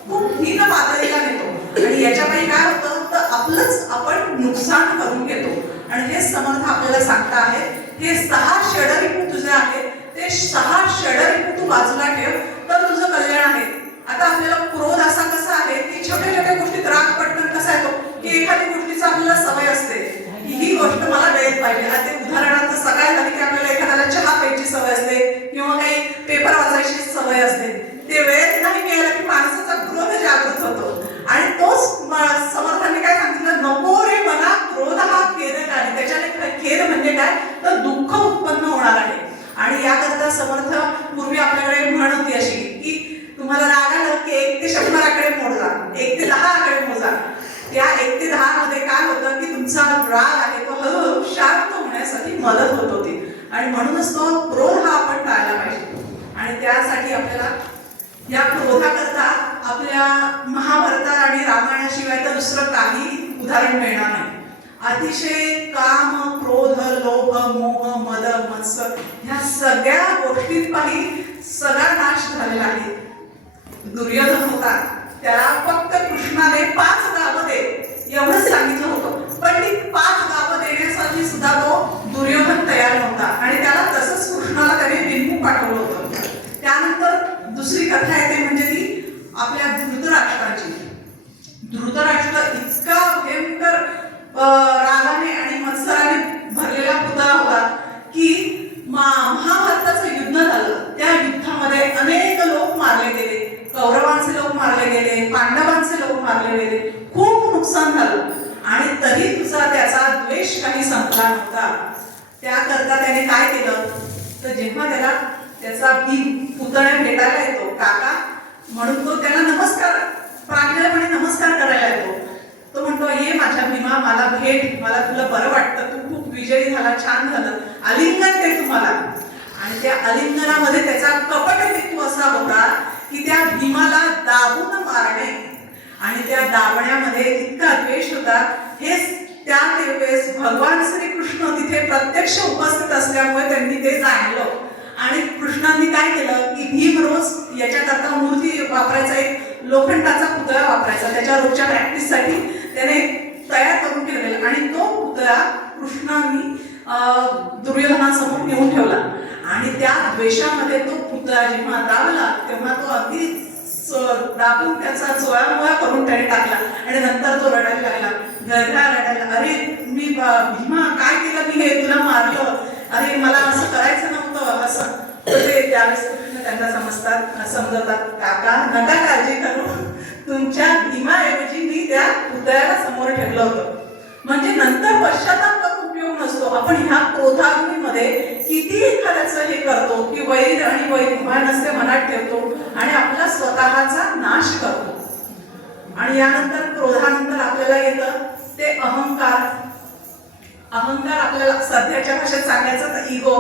खूप हीन पातळीला नेतो आणि याच्यापायी काय होतं तर आपलंच आपण नुकसान करून घेतो. आणि हे समर्थ आपल्याला सांगता आहे, हे 6 षडरिपू तुझे आहेत, ते 6 षडरिपू तू बाजूला ठेव तर तुझं कल्याण आहे. आता आपल्याला क्रोध असा कसा आहे की छोट्या छोट्या गोष्टीत राग पटकन कसा येतो की एखादी गोष्टीचा आपल्याला सवय असते की ही गोष्ट मला वेळेत पाहिजे. आता उदाहरणार्थ सकाळ झाली की आपल्याला एखाद्याला चहा प्यायची सवय असते किंवा काही पेपर वाचायची सवय असते. ते वेळेत नाही मिळालं की माणसाचा क्रोध जागृत होतो आणि तोच समर्थांनी काय सांगितलं, नको रे मना क्रोध हा खेदकारी. त्याच्याने खेद म्हणजे काय तर दुःख उत्पन्न होणार आहे. आणि याकरता समर्थ पूर्वी आपल्याकडे म्हण होती अशी की तुम्हाला राग आलं की 1 ते 100 मोजा, 1 ते 10 मोजा. त्या 1 ते 10 मध्ये काय होतं की तुमचा राग आहे तो हळूहळू शांत होण्यासाठी मदत होत होती. आणि म्हणूनच तो क्रोध हा आपण टाळला पाहिजे. आणि त्यासाठी आपल्याला या क्रोधाकरता आपल्या महाभारतात आणि रामायणाशिवाय तर दुसरं काही उदाहरण मिळणार नाही. अतिशय काम, क्रोध, लोभ, मोह, मद, मत्सर ह्या सगळ्या गोष्टीत काही सगळा नाश झालेला आहे. दुर्योधन होता, त्याला फक्त कृष्णाने 5 गावं दे एवढंच सांगितलं होतं, पण ती 5 गावं देण्यासाठी सुद्धा तो दुर्योधन तयार नव्हता आणि त्याला तसंच कृष्णाला त्याने बिनमुख पाठवलं होतं. त्यानंतर दुसरी कथा येते म्हणजे ती आपल्या धृतराष्ट्राची. धृतराष्ट्र इतका भयंकर रागाने आणि मत्सराने भरलेला पुतळा होता की महाभारताचं युद्ध झालं. त्या युद्धामध्ये अनेक लोक मारले गेले, कौरवांचे लोक मारले गेले, पांडवांचे लोक मारले गेले, खूप नुकसान झालं. आणि तरी तुझा त्याचा द्वेष काही संपला नव्हता. त्याकरता त्याने काय केलं तर जेव्हा त्याला त्याचा भीम पुतण्या भेटायला येतो काका म्हणून तो त्याला नमस्कार प्रांजळपणे नमस्कार करायला येतो. तो म्हणतो, ये माझ्या भीमा, मला भेट, मला तुला बरं वाटतं, तू खूप विजयी झाला, छान झालं, आलिंगन दे तुम्हाला. आणि त्या आलिंगनामध्ये त्याचा कपट हेतू असा होता की त्या भीमाला दाबून मारणे. आणि त्या दाबण्यामध्ये इतका द्वेष होता. हे त्या वेळेस भगवान श्रीकृष्ण तिथे प्रत्यक्ष उपस्थित असल्यामुळे त्यांनी ते जाणलं. आणि कृष्णांनी काय केलं की भीम रोज याच्याकरता मूर्ती वापरायचा, एक लोखंडाचा पुतळा वापरायचा, त्याच्या रोजच्या प्रॅक्टिससाठी त्याने तयार करून ठेवलेला. आणि तो पुतळा कृष्णांनी दुर्योधनासमोर नेऊन ठेवला. आणि त्या द्वेषामध्ये तो पुतळा जेव्हा दाबला तेव्हा तो अगदी दाबून त्याचा चोळामोळा करून त्याने टाकला. आणि नंतर तो रडायला लागला, रडायला, अरे मी भीमा काय केलं मी, हे तुला मारलं, अरे मला असं करायचं नव्हतं असं. तर ते त्यावेळेस कृष्ण त्यांना समजवतात, काका नका काळजी करू, तुमच्या भीमाऐवजी मी त्या पुतळ्याला समोर ठेवलं होतं. म्हणजे नंतर पश्चाताप करून उपयोग नसतो. आपण ह्या क्रोधाग्नीमध्ये किती एखाद्याचं हे करतो की वैर आणि वैर नसते मनात ठेवतो आणि आपला स्वतःचा नाश करतो. आणि यानंतर क्रोधानंतर आपल्याला येतं ते अहंकार. अहंकार आपल्याला सध्याच्या भाषेत सांगायचं तर इगो.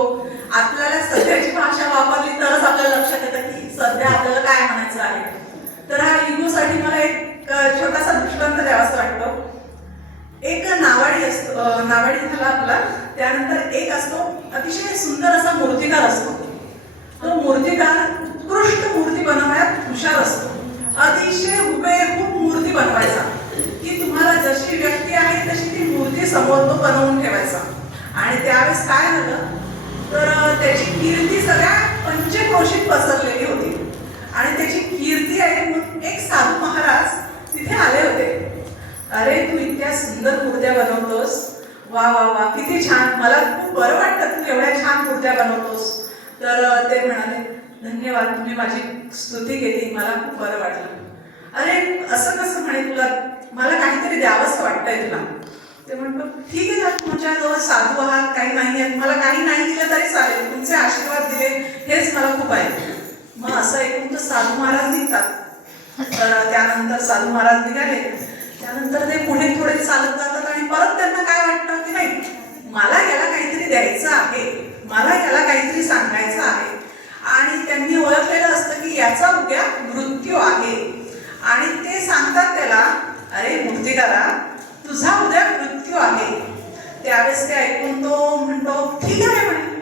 आपल्याला सध्याची भाषा वापरली तरच आपल्याला लक्षात येतं की सध्या आपल्याला काय म्हणायचं आहे. तर हा इगोसाठी मला एक छोटासा दृष्टांत द्यावासा वाटतो. एक नावाडी असतो, नावाडी झाला आपला, त्यानंतर एक असतो अतिशय सुंदर असा मूर्तिकार असतो. तो मूर्तिकार उत्कृष्ट मूर्ती बनवण्यात हुशार असतो. अतिशय हुबेहूब मूर्ती बनवायचा की तुम्हाला जशी व्यक्ती आहे तशी ती मूर्ती समोर तो बनवून ठेवायचा. आणि त्यावेळेस काय झालं तर त्याची कीर्ती सगळ्या पंचक्रोशीत पसरलेली होती. आणि त्याची कीर्ती ऐकून एक साधू महाराज तिथे आले होते. अरे तू इतक्या सुंदर मूर्त्या बनवतोस वा वा वा, किती छान, मला खूप बरं वाटतं तू एवढ्या छान मूर्त्या बनवतोस. तर ते म्हणाले धन्यवाद, तुम्ही माझी स्तुती केली, मला खूप बरं वाटलं. अरे असं कसं म्हणे, तुला मला काहीतरी द्यावंसं वाटतंय तुला. ते म्हणतो ठीक आहे ना, तुमच्याजवळ साधू आहात, काही नाही आहेत, मला काही नाही दिलं तरी चालेल, तुमचे आशीर्वाद दिले हेच मला खूप आहे. मग असं ऐकून तर साधू महाराज निघतात. तर त्यानंतर साधू महाराज निघाले. त्यानंतर ते पुढे थोडे चालत जातात आणि परत त्यांना काय वाटतं की नाही, मला याला काहीतरी द्यायचं आहे, मला याला काहीतरी सांगायचं आहे. आणि त्यांनी ओळखलेलं असतं की याचा उद्या मृत्यू आहे. आणि ते सांगतात त्याला, अरे मूर्तिकारा, तुझा उद्या मृत्यू आहे. त्यावेळेस ते ऐकून तो म्हणतो ठीक आहे म्हणे,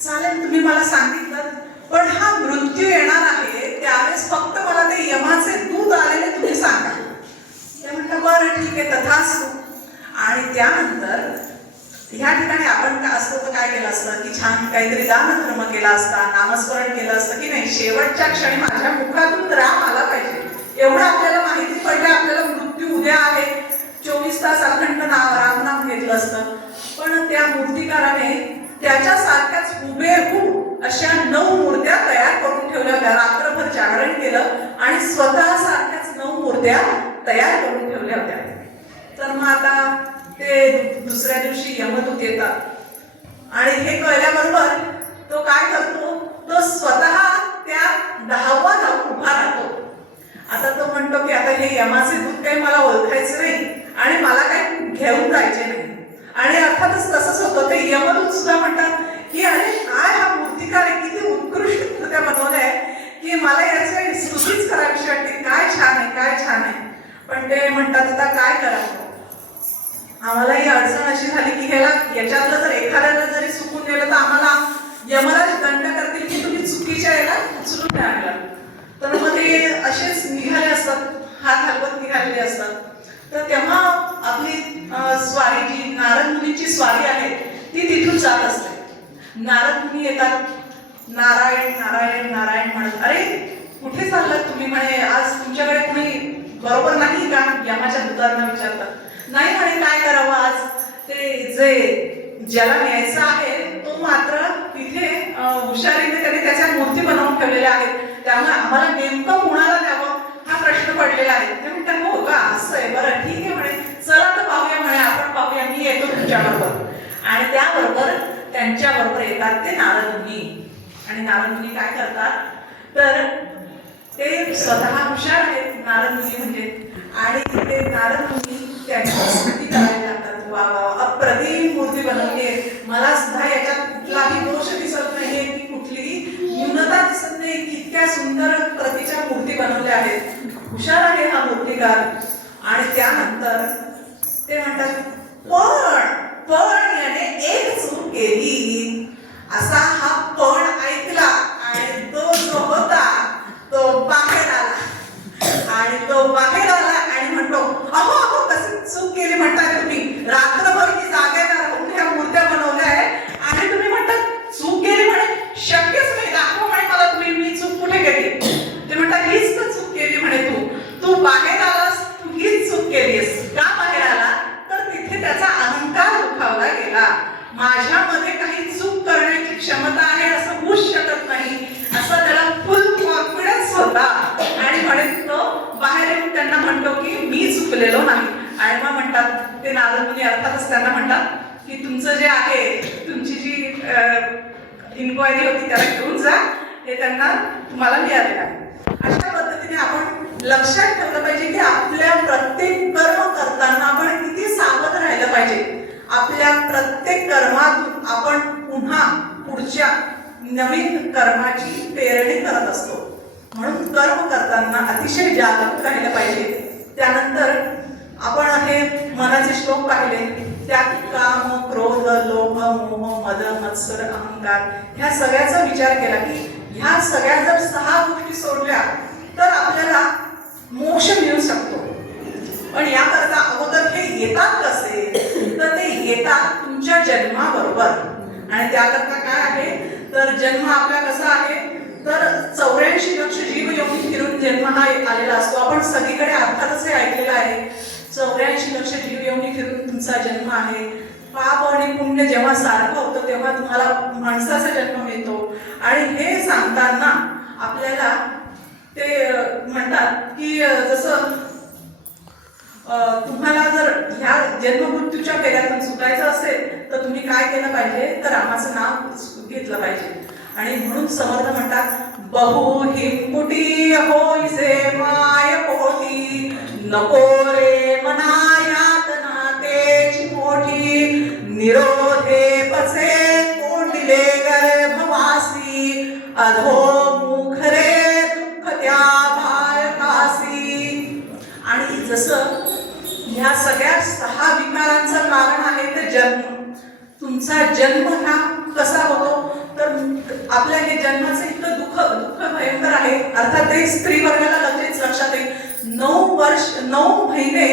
चालेल तुम्ही मला सांगितलं, पण हा मृत्यू येणार आहे त्यावेळेस फक्त मला ते यमाचे दूत आलेले तुम्ही सांगा. ते म्हणतात बरं ठीक आहे, तथास्तु. आणि त्यानंतर ह्या ठिकाणी आपण काय असतं तर काय केलं असतं की छान काहीतरी दानधर्म केला असता, नामस्मरण केलं असतं की नाही, शेवटच्या क्षणी माझ्या मुखातून राम आला पाहिजे एवढं आपल्याला माहिती पडलं, आपल्याला मृत्यू उद्या आहे, 24 तास अखंड रामनाम घेतलं असतं. पण त्या मूर्तिकाराने त्याच्यासारख्याच हुबेहूब अशा 9 मूर्त्या तयार करून ठेवल्या होत्या. रात्रभर जागरण केलं आणि स्वतःसारख्याच 9 मूर्त्या तयार करून ठेवल्या होत्या. तर मग आता ते दुसऱ्या दिवशी यमदूत येतात आणि हे कळल्याबरोबर तो काय करतो, तो स्वतः त्या 10वा धावून उभा राहतो. आता तो म्हणतो की आता हे यमाचे दूत काही मला ओळखायचं नाही आणि मला काही घेऊन जायचे नाही. आणि अर्थातच तसंच होतं, ते यमदूत सुद्धा म्हणतात की अरे काय हा मूर्तिकार आहे, किती उत्कृष्ट मूर्त्या बनवल्या आहे की मला याची स्तुतीच करावीशी वाटते, काय छान आहे, काय छान आहे. पण ते म्हणतात आता काय करावं, आम्हाला ही अडचण अशी झाली की ह्याला याच्यातलं जर एखाद्याला जरी चुकून गेलं तर आम्हाला यमराज दंड करतील की तुम्ही चुकीच्या याला उचलून नाही आणलं. तर मग ते असेच निघाले असतात, हात हलवत निघालेले असतात. तर तेव्हा आपली स्वारी जी नारद मुनीची स्वारी आहे ती तिथून जात असते. नारद मुनी येतात, नारायण नारायण नारायण म्हणत, अरे कुठे चाललात तुम्ही म्हणे, आज तुमच्याकडे कुणी बरोबर नाही का, यमाच्या दूतांना विचारतात. नाही म्हणे, काय करावं आज, ते जे ज्याला न्यायचं आहे तो मात्र तिथे हुशारीने त्याने त्याच्या मूर्ती बनवून ठेवलेल्या आहेत, त्यामुळे आम्हाला नेमकं कुणाला द्यावं हा प्रश्न पडलेला आहे. ते म्हणतात हो का, असं आहे, बरं ठीक आहे म्हणे, चला तर पाहूया म्हणे, आपण पाहूया, मी येतो तुमच्याबरोबर. आणि त्याबरोबर त्यांच्याबरोबर येतात ते नारद मुनी. आणि नारद मुनी काय करतात, तर ते स्वतः हुशार आहेत नारद मुनी म्हणजे. आणि ते नारद मुनी त्यांची स्तुती करायला लागतात, वा वा अप्रतिम मूर्ती बनवली आहे, मला सुद्धा याच्यात कुठलाही दोष दिसत नाहीये, की कुठलीही न्यूनता दिसत नाही, इतक्या सुंदर प्रतीच्या मूर्ती बनवल्या आहेत, हुशार आहे हा मूर्तिकार. आणि त्यानंतर ते म्हणतात पण याने एक चूक केली. असा हा पण ऐकला आणि तो जो होता तो बाहेर आला. आणि तो बाहेर आला आणि म्हणतो अहो अहो कशी चूक केली म्हणताय तुम्ही, रात्रभर मी जागेला राहून ह्या मूर्त्या बनवल्या आहे आणि तुम्ही म्हणतात चूक केली म्हणे, शक्यच नाही, दाखवा म्हणे मला तुम्ही, मी चूक कुठे केली. ते म्हणतात हीच तर चूक केली म्हणे, तू बाहेर आलास, तू हीच चूक केलीस. का बाहेर आला, तर तिथे त्याचा अहंकार दुखावला गेला. माझ्यामध्ये काही चूक करण्याची क्षमता आहे असं होऊच शकत नाही, असं त्याला फुल कॉन्फिडन्स होता. आणि म्हणून तो बाहेर येऊन त्यांना म्हणतो की मी चुकलेलो नाही. आणि मग म्हणतात ते नारद मुनी अर्थातच त्यांना म्हणतात की तुमचं जे आहे, तुमची जी इन्क्वायरी होती त्याला घेऊन जा, हे त्यांना तुम्हाला मिळालेलं आहे. अशा पद्धतीने आपण लक्षात ठेवलं पाहिजे की आपल्या प्रत्येक कर्म करताना आपण किती सावध राहिलं पाहिजे. आपल्या प्रत्येक कर्मातून आपण पुन्हा पुढच्या नवीन कर्माची पेरणी करत असतो, म्हणून कर्म करताना अतिशय जागरूक राहिलं पाहिजे. त्यानंतर आपण हे मनाचे श्लोक पाहिले, त्यात काम, क्रोध, लोभ, मोह, मद, मत्सर, अहंकार ह्या सगळ्याचा विचार केला की ह्या सगळ्या जर 6 गोष्टी सोडल्या तर आपल्याला मोक्ष मिळू शकतो. पण याकरता अगोदर हे येतात कसे, तर ते येतात तुमच्या जन्माबरोबर. आणि त्याकरता काय आहे, तर जन्म आपला कसा आहे, तर 84 लक्ष जीव योनी फिरून जन्म हा आलेला असतो. आपण सगळीकडे अर्थातच हे ऐकलेलं आहे, 84 लक्ष जीव योनी फिरून तुमचा जन्म आहे. पाप आणि पुण्य जेव्हा सारखं होतं तेव्हा तुम्हाला माणसाचा जन्म मिळतो. आणि हे सांगताना आपल्याला ते म्हणतात की जसं तुम्हाला जर ह्या जन्ममृत्यूच्या फेऱ्यातून सुटायचं असेल तर तुम्ही काय केलं पाहिजे, तर रामाचं नाव घेतलं पाहिजे. आणि म्हणून समर्थ म्हणतात बहु हिंपुटी होईसे माय पोटी, नको रे मना यातना तेची मोठी, निरोधे पसे कोंडिले गर्भवासी, अधो मुख रे दुःख त्या बाळकासी. आणि जसं ह्या सगळ्या 6 विकारांचं कारण आहे ते जन्म. तुमचा जन्म हा कसा होतो, तर आपल्या हे जन्माचं इतकं दुःख भयंकर आहे. अर्थात ते स्त्री वर्गाला लगेच लक्षात येईल. 9 महिने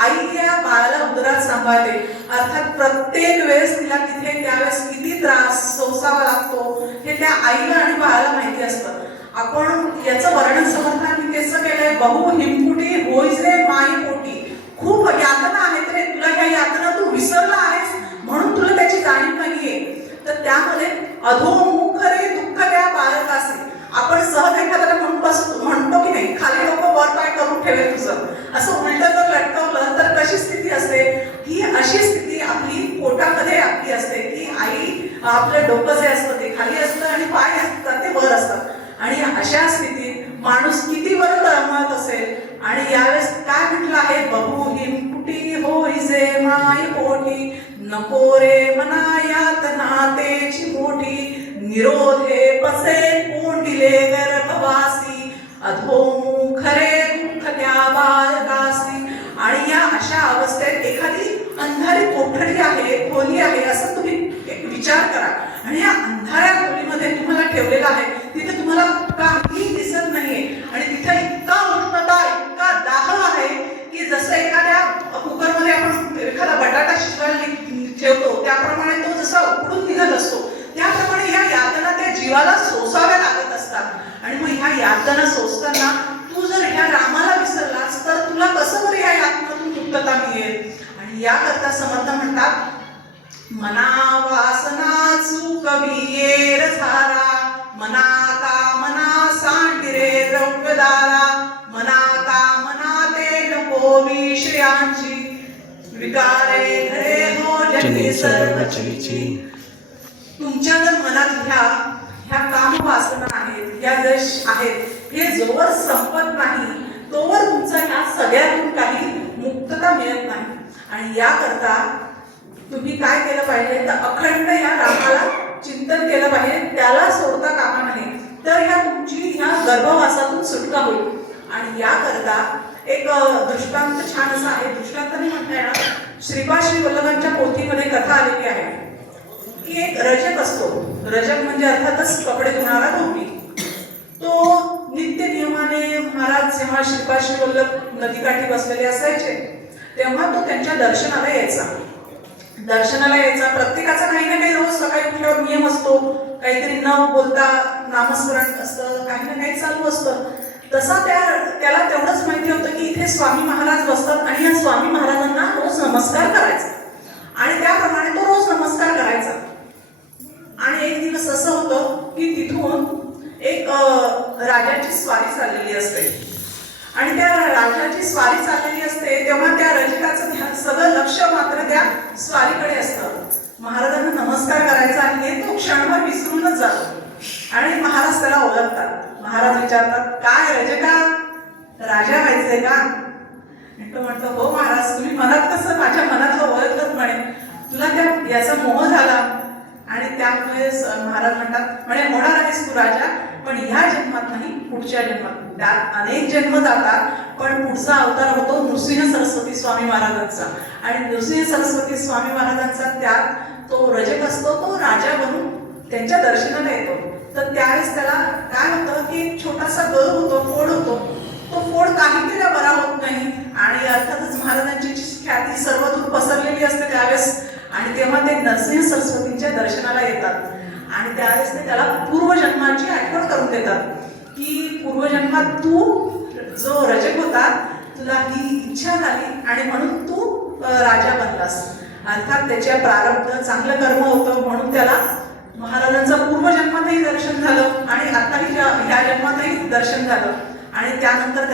आई या बाळाला उदरात सांभाळते. अर्थात प्रत्येक वेळेस तिला तिथे त्यावेळेस किती त्रास सोसावा लागतो हे त्या आईला आणि बाळाला माहिती असतं. आपण याचं वर्णन समर्थांनी कसं केलंय, बहु हिमपुटी होईसे माई पोटी. खूप यातना आहेत रे तुला, ह्या यातना तू विसरला आहेस म्हणून तुला त्याची जाणीव नाहीये. तर त्यामध्ये अधोमुख रे दुःख त्या बाळकासी. आपण सहज एखाद्याला म्हणतो की नाही, खाली डोकं वर पाय करून ठेवेल तुझं, असं उलट जर लटकवलं तर कशी स्थिती असते. ही अशी स्थिती आपली पोटामध्ये आपली असते की आई आपलं डोकं जे असतं ते खाली असतं आणि पाय असतात ते वर असतात. आणि अशा स्थितीत माणूस किती वर तळमळत असेल. आणि यावेळेस काय म्हटलं आहे, बहु हिमपुटी होईसे माय पोटी, नको रे मना यातना तेची मोठी, निरोधे पसे कोंडिले गर्भवासी, अधोमुख रे दुःख त्या बाळकासी. आणि या अशा अवस्थेत एखादी अंधारी कोठडी आहे, खोली आहे असं तुम्ही एक विचार करा. आणि या अंधाऱ्या खोलीमध्ये तुम्हाला ठेवलेलं आहे, तिथे तुम्हाला काही दिसत नाहीये. आणि तिथे इतका उष्णता, इतका दाह आहे की जसं एखाद्या कुकरमध्ये आपण एखादा बटाटा शिजवायला ठेवतो त्याप्रमाणे तो जसा उकडून निघत असतो, त्याप्रमाणे ह्या यातना त्या जीवाला सोसाव्या लागत असतात. आणि मग ह्या यातना सोसताना तू जर ह्या रामाला विसरलास तर तुला कसं बरं ह्या यातनातून मुक्तता मिळेल. आणि याकरता समर्थ म्हणतात मना वासना चुकवियेर झारा, मना कामना सांडिरे द्रव्यदारा, मना कामना ते नको विषयांची, विकारे घरे हो जनी सर्व चीची. तुमच्या जर मनात ह्या काम वासना आहेत, ह्या देश आहेत, हे जोवर संपत नाही तोवर तुमचा ह्या सगळ्यातून काही मुक्तता मिळत नाही. आणि याकरता तुम्ही काय केलं पाहिजे, तर अखंड या रामाला चिंतन केलं पाहिजे, त्याला सोडता कामा नाही. तर ह्या तुमची ह्या गर्भवासातून सुटका होईल. आणि याकरता एक दृष्टांत छान असा आहे. दृष्टांताने म्हणता येणार, श्रीपाद श्री वल्लभांच्या पोथीमध्ये कथा आलेली आहे की एक रजक असतो. रजक म्हणजे अर्थातच कपडे धुणारा धोबी. तो नित्य नियमाने महाराज जेव्हा श्रीपाद श्री वल्लभ नदीकाठी बसलेले असायचे तेव्हा तो त्यांच्या दर्शनाला यायचा. प्रत्येकाचा काही ना काही रोज सकाळी उठल्यावर नियम असतो, काहीतरी न बोलता नामस्मरण असतं, काही ना काही चालू असतं. तसा त्याला तेवढंच माहिती होतं की इथे स्वामी महाराज बसतात आणि या स्वामी महाराजांना रोज नमस्कार करायचा. आणि त्याप्रमाणे तो रोज नमस्कार करायचा. आणि एक दिवस असं होतं की तिथून एक राजाची स्वारी चाललेली असते. आणि त्या राजाची स्वारी चाललेली असते तेव्हा त्या रजकाचं सगळं लक्ष मात्र त्या स्वारीकडे असतं. महाराजांना नमस्कार करायचा आणि हे तो क्षणभर विसरूनच जातो. आणि महाराज त्याला ओळखतात. महाराज विचारतात, काय रजका, राजा व्हायचंय का? तो म्हणतो, हो महाराज, तुम्ही मनात कसं माझ्या मनातलं ओळखलं म्हणे, तुला याचा मोह झाला. आणि त्यामुळे महाराज म्हणतात म्हणे, होणार आहेस तू राजा, पण ह्या जन्मात नाही, पुढच्या जन्मात. त्यात अनेक जन्म जातात, पण पुढचा अवतार होतो नृसिंह सरस्वती स्वामी महाराजांचा. आणि नृसिंह सरस्वती स्वामी महाराजांचा त्यात तो रजक असतो, तो राजा बनून त्यांच्या दर्शनाला येतो. तर त्यावेळेस त्याला काय होतं की एक छोटासा गर होतो, फोड होतो. तो फोड काही केला बरा होत नाही. आणि अर्थातच महाराजांची ख्याती सर्वदूर पसरलेली असते त्यावेळेस. आणि तेव्हा ते नरसिंह सरस्वतींच्या दर्शनाला येतात. आणि त्यावेळेस ते त्याला पूर्वजन्माची आठवण करून देतात की पूर्वजन्मात तू जो रजक होता, तुला ही इच्छा झाली आणि म्हणून तू राजा बनलास. अर्थात त्याच्या प्रारब्ध चांगलं कर्म होतं म्हणून त्याला महाराजांचं पूर्वजन्मातही दर्शन झालं आणि आताही ह्या जन्मातही दर्शन झालं आणि त्यानंतर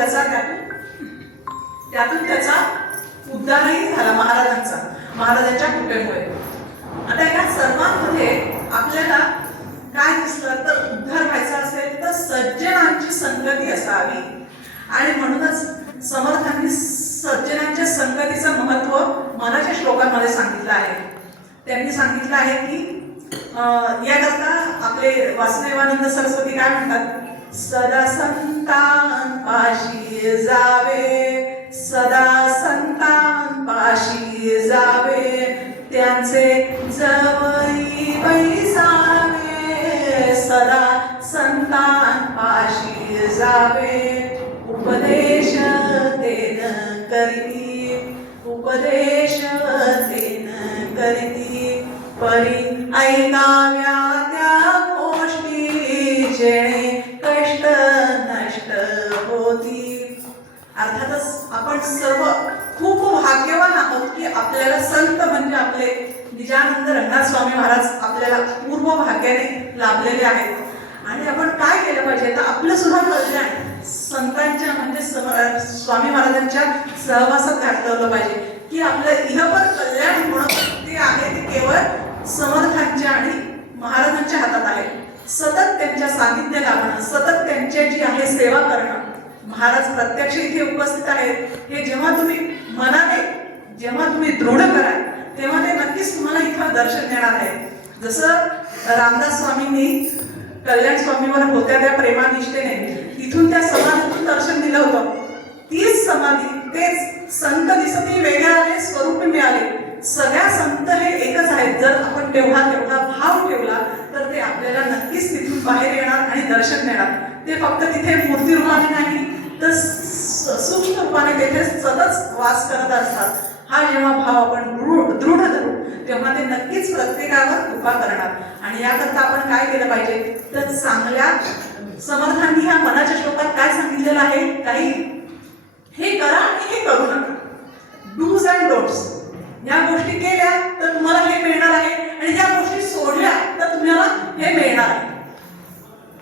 त्यातून त्याचा उद्धारही झाला महाराजांच्या कृपेमुळे. आता या सर्वांमध्ये आपल्याला काय दिसतं तर उद्धार व्हायचा असेल तर सज्जनांची संगती असावी आणि म्हणूनच समर्थांनी सज्जनांच्या संगतीचं महत्व मनाच्या श्लोकांमध्ये सांगितलं आहे. त्यांनी सांगितलं आहे की याकरता आपले वासुदेवानंद सरस्वती काय म्हणतात, सदा संतांपाशी जावे, सदा संतांपाशी जावे, त्यांचे जवळी बैसावे, सदा संतांपाशी जावे, उपदेश तेन करीती, उपदेश तेन करीती, परी ऐकाव्या त्या गोष्टी जेणे कष्ट नष्ट होती. अर्थातच आपण सर्व खूप भाग्यवान आहोत की आपल्याला संत म्हणजे आपले निजानंद रंगनाथ स्वामी महाराज आपल्याला पूर्व भाग्याने लाभलेले आहेत. आणि आपण काय केलं पाहिजे तर आपलं सुद्धा कल्याण संतांच्या म्हणजे स्वामी महाराजांच्या सहवासात घातलं पाहिजे की आपलं इहपर कल्याण होणं ते आहे ते केवळ समर्थांच्या आणि महाराजांच्या हातात आहे. सतत त्यांच्या सानिध्य लाभणं, सतत त्यांची जी आहे सेवा करणं. महाराज प्रत्यक्ष इथे उपस्थित आहेत हे जेव्हा तुम्ही मनाने जेव्हा तुम्ही दृढ कराल तेव्हा ते नक्कीच तुम्हाला इथं दर्शन देणार आहे. जसं रामदास स्वामींनी कल्याण स्वामीवर होत्या त्या प्रेमानिष्ठेने इथून त्या समाधीतून दर्शन दिलं होतं. तीच समाधी तेच संत दिसतही वेगळे आले, स्वरूप मिळाले. सगळ्या संत हे एकच आहेत. जर आपण तेवढा भाव ठेवला तर ते आपल्याला नक्कीच तिथून बाहेर येणार आणि दर्शन देणार. ते फक्त तिथे मूर्ती रूपाने नाही तर सूक्ष्म रूपाने तेथे सतत वास करत असतात. हा जेव्हा भाव आपण दृढ धरू तेव्हा ते नक्कीच प्रत्येकावर कृपा करणार. आणि याकरता आपण काय केलं पाहिजे तर चांगल्या समर्थांनी ह्या मनाच्या श्लोकात काय सांगितलेलं आहे, काही हे करा आणि हे करू नका, डूज अँड डोंट्स. या गोष्टी केल्या तर तुम्हाला हे मिळणार आहे आणि ज्या गोष्टी सोडल्या तर तुम्हाला हे मिळणार आहे.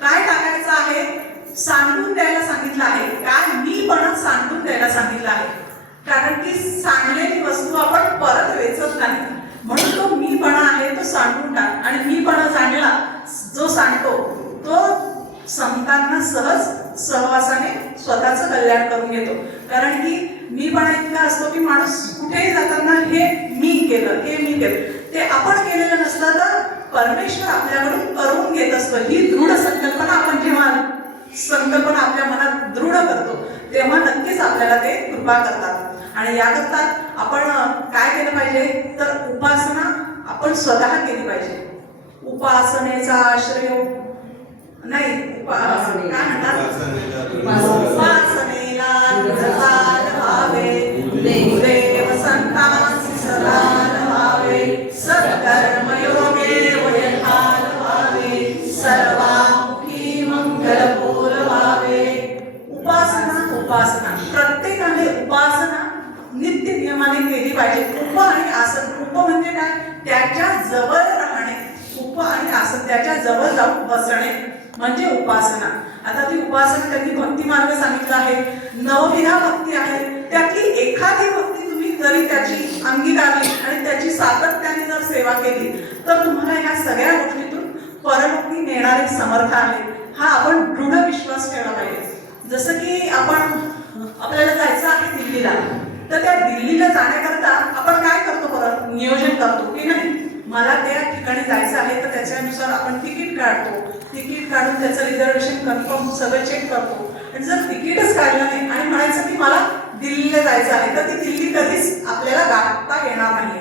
काय टाकायचं आहे सांडून द्यायला सांगितलं आहे. काय मीपणा सांडून द्यायला सांगितलं आहे. कारण की सांडलेली वस्तू आपण परत वेचत नाही म्हणून तो मीपणा आहे तो सांडून टाक. आणि मीपणा जाणला जो सांडतो तो संतांना सहज सहवासाने स्वतःचं कल्याण करून घेतो. कारण की मीपणा इतका असतो की माणूस कुठेही जाताना हे मी केलं ते आपण केलेलं नसलं तर परमेश्वर आपल्याकडून करून घेत असतो. ही दृढ संकल्पना आपण जेव्हा संकल्पना आपल्या मनात दृढ करतो तेव्हा नक्कीच आपल्याला ते कृपा करतात. आणि याकरता आपण काय केलं पाहिजे तर उपासना आपण स्वतः केली पाहिजे. उपासनेचा आश्रय नाही काय म्हणतात उपासनेला दृढ भावे, देव संतांसी सदा भावे, सत्कर्मयोगे वयथाल भावे, सर्वामुखी मंगल बोल भावे. उपासना प्रत्येकाने उपासना नित्य नियमाने केली पाहिजे. उप आणि आसन, उप म्हणजे काय त्याच्या जवळ राहणे, उप आणि आसन त्याच्या जवळ जाऊन बसणे म्हणजे उपासना. आता ती उपासना त्यांनी भक्ती मार्ग सांगितला आहे. 9 भक्ती आहे त्यातली एखादी भक्ती तुम्ही जरी त्याची अंगीकारली आणि त्याची सातत्याने जर सेवा केली तर तुम्हाला ह्या सगळ्या गोष्टीतून परमुक्ती नेणारे समर्थ आहे. हा आपण दृढ विश्वास ठेवला पाहिजे. जसं की आपल्याला जायचं आहे दिल्लीला तर त्या दिल्लीला जाण्याकरता आपण काय करतो परत नियोजन करतो की नाही मला त्या ठिकाणी जायचं आहे तर त्याच्यानुसार आपण तिकीट काढतो. तिकीट काढून त्याचं रिझर्वेशन कन्फर्म सगळं चेक करतो. आणि जर तिकीटच काढलं नाही आणि म्हणायचं की मला दिल्लीला जायचं आहे तर ती दिल्ली कधीच आपल्याला गाठता येणार नाही.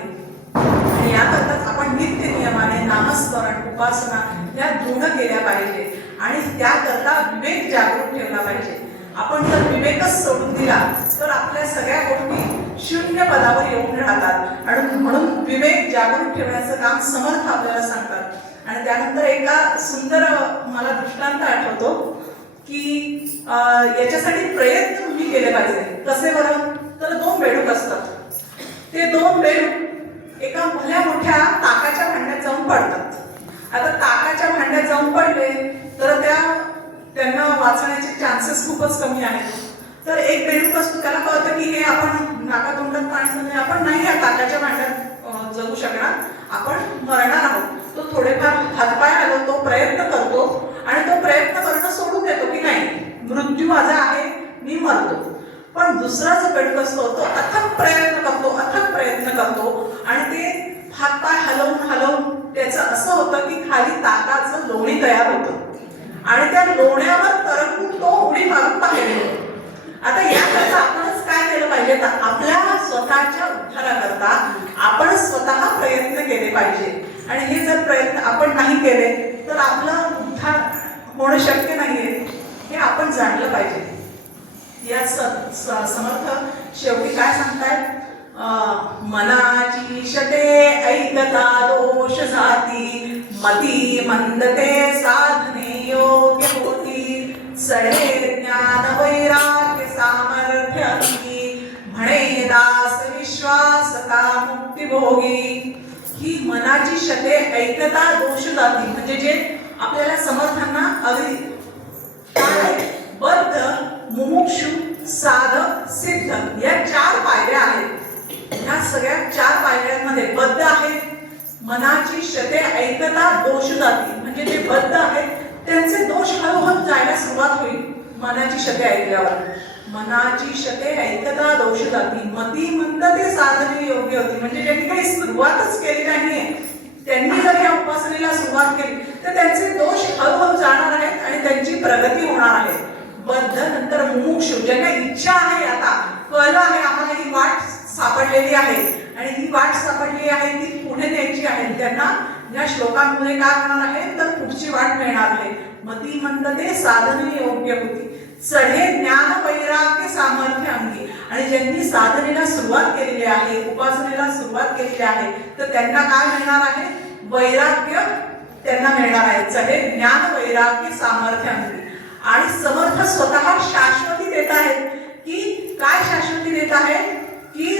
आणि याकरताच आपण नित्य नियमाने नामस्मरण उपासना या दृढ केल्या पाहिजे आणि त्याकरता विवेक जागृत ठेवला पाहिजे. आपण जर विवेकच सोडून दिला तर आपल्या सगळ्या गोष्टी शून्य पदावर येऊन राहतात. आणि म्हणून विवेक जागृत ठेवण्याचं काम समर्थ आपल्याला सांगतात. आणि त्यानंतर एका सुंदर मला दृष्टांत आठवतो की याच्यासाठी प्रयत्न तुम्ही केले पाहिजे. कसे बरं तर 2 बेडूक असतात. ते 2 बेडूक एका भल्या मोठ्या ताकाच्या भांड्यात जाऊन पडतात. आता ताकाच्या भांड्यात जाऊन पडले तर त्यांना वाचण्याचे चान्सेस खूपच कमी आहेत. तर एक बेडूक असतो, त्याला कळतं की हे आपण नाकातोंडात पाणी म्हणजे आपण नाही या ताकाच्या भांड्यात जगू शकणार, आपण मरणार आहोत. तो थोडेफार हातपाय हलवतो, प्रयत्न करतो आणि तो प्रयत्न करणं सोडून देतो की नाही, मृत्यू माझा आहे, मी मरतो. पण दुसरा जो बेडूक असतो तो अथक प्रयत्न करतो आणि ते हातपाय हलवून त्याचं असं होतं की खाली ताकाचं लोणी तयार होतं आणि त्या लोण्यावर तरंगून तो उडी मारून बाहेर येतो. आता याकरता आपणच काय केलं पाहिजे, तर आपल्या स्वतःच्या उद्धाराकरता आपण स्वतः प्रयत्न केले पाहिजे. आणि हे जर प्रयत्न आपण नाही केले तर आपलं उद्धार होणं शक्य नाहीये, हे आपण जाणलं पाहिजे. या समर्थ शेवटी काय सांगतायत, मनाची शते ऐकता दोष जाती, मती मंदते साधने योग्य होती, सडे ज्ञान वैराग्य सामर्थ्य अंगी, म्हणे दास विश्वासता मुक्ती भोगी. ही मनाची शते ऐकता दोष जाती म्हणजे जे आपल्याला समर्थांना अगदी बद्ध, मुमुक्षु, साधक, सिद्ध या 4 पायऱ्या आहेत. ह्या सगळ्या 4 पायऱ्यांमध्ये बद्ध आहे, मनाची शते ऐकता दोष जाती म्हणजे जे बद्ध आहेत त्यांचे दोष हळूहळू जायला सुरुवात होईल मनाची शते ऐकल्यावर. मनाची शते ऐकता दोष जाती, मती मंदते साधने योग्य होती म्हणजे ज्यांनी काही सुरुवातच केली नाहीये त्यांनी जर या उपासनेला सुरुवात केली तर त्यांचे दोष हळूहळू जाणार आहेत आणि त्यांची प्रगती होणार आहे. बद्ध, नंतर मुमुक्षु, ज्यांना इच्छा आहे, आता कळलं आहे आम्हाला ही वाट सापडलेली आहे आणि ही वाट सापडलेली आहे ती पुढे न्यायची आहे, त्यांना या श्लोकांमुळे काय होणार आहे तर पुढची वाट मिळणार आहे. मती मंदते साधने योग्य होती, चढे ज्ञान वैराग्य सामर्थ्य अंगी. आणि ज्यांनी साधनेला सुरुवात केलेली आहे, उपासनेला सुरुवात केलेली आहे तर त्यांना काय मिळणार आहे, वैराग्य त्यांना मिळणार आहे. चढे ज्ञान वैराग्य सामर्थ्य अंगी. आणि समर्थ स्वतः शाश्वती देत आहेत की काय शाश्वती देत आहे की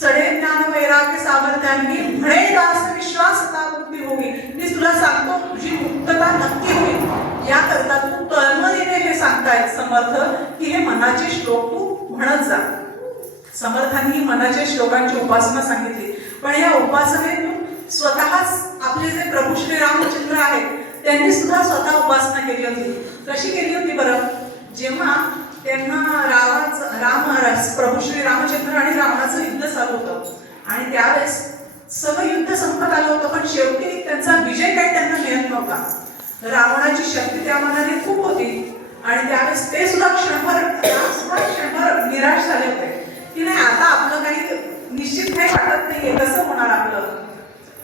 चढे ज्ञान वैराग्य सामर्थ्यांनी म्हणे दास विश्वासता मुक्ती होगी. मी तुला सांगतो तुझी मुक्तता नक्की होईल. याकरता तू तळमळीने हे सांगतायत समर्थ की हे मनाचे श्लोक तू म्हणत जा. समर्थांनी मनाच्या श्लोकांची उपासना सांगितली, पण या उपासनेतून स्वतःच आपले जे प्रभू श्री रामचंद्र आहेत त्यांनी सुद्धा स्वतः उपासना केली होती. कशी केली होती बरं, जेव्हा त्यांना प्रभू श्री रामचंद्र आणि रावणाचं युद्ध चालू होतं आणि त्यावेळेस सगळं युद्ध संपत आलं होतं, पण शेवटी त्यांचा विजय काही त्यांना मिळत नव्हता. रावणाची शक्ती त्या मनाने खूप होती आणि त्यावेळेस ते सुद्धा क्षणभर निराश झाले होते की नाही आता आपलं काही निश्चित काही वाटत नाहीये, कसं होणार आपलं,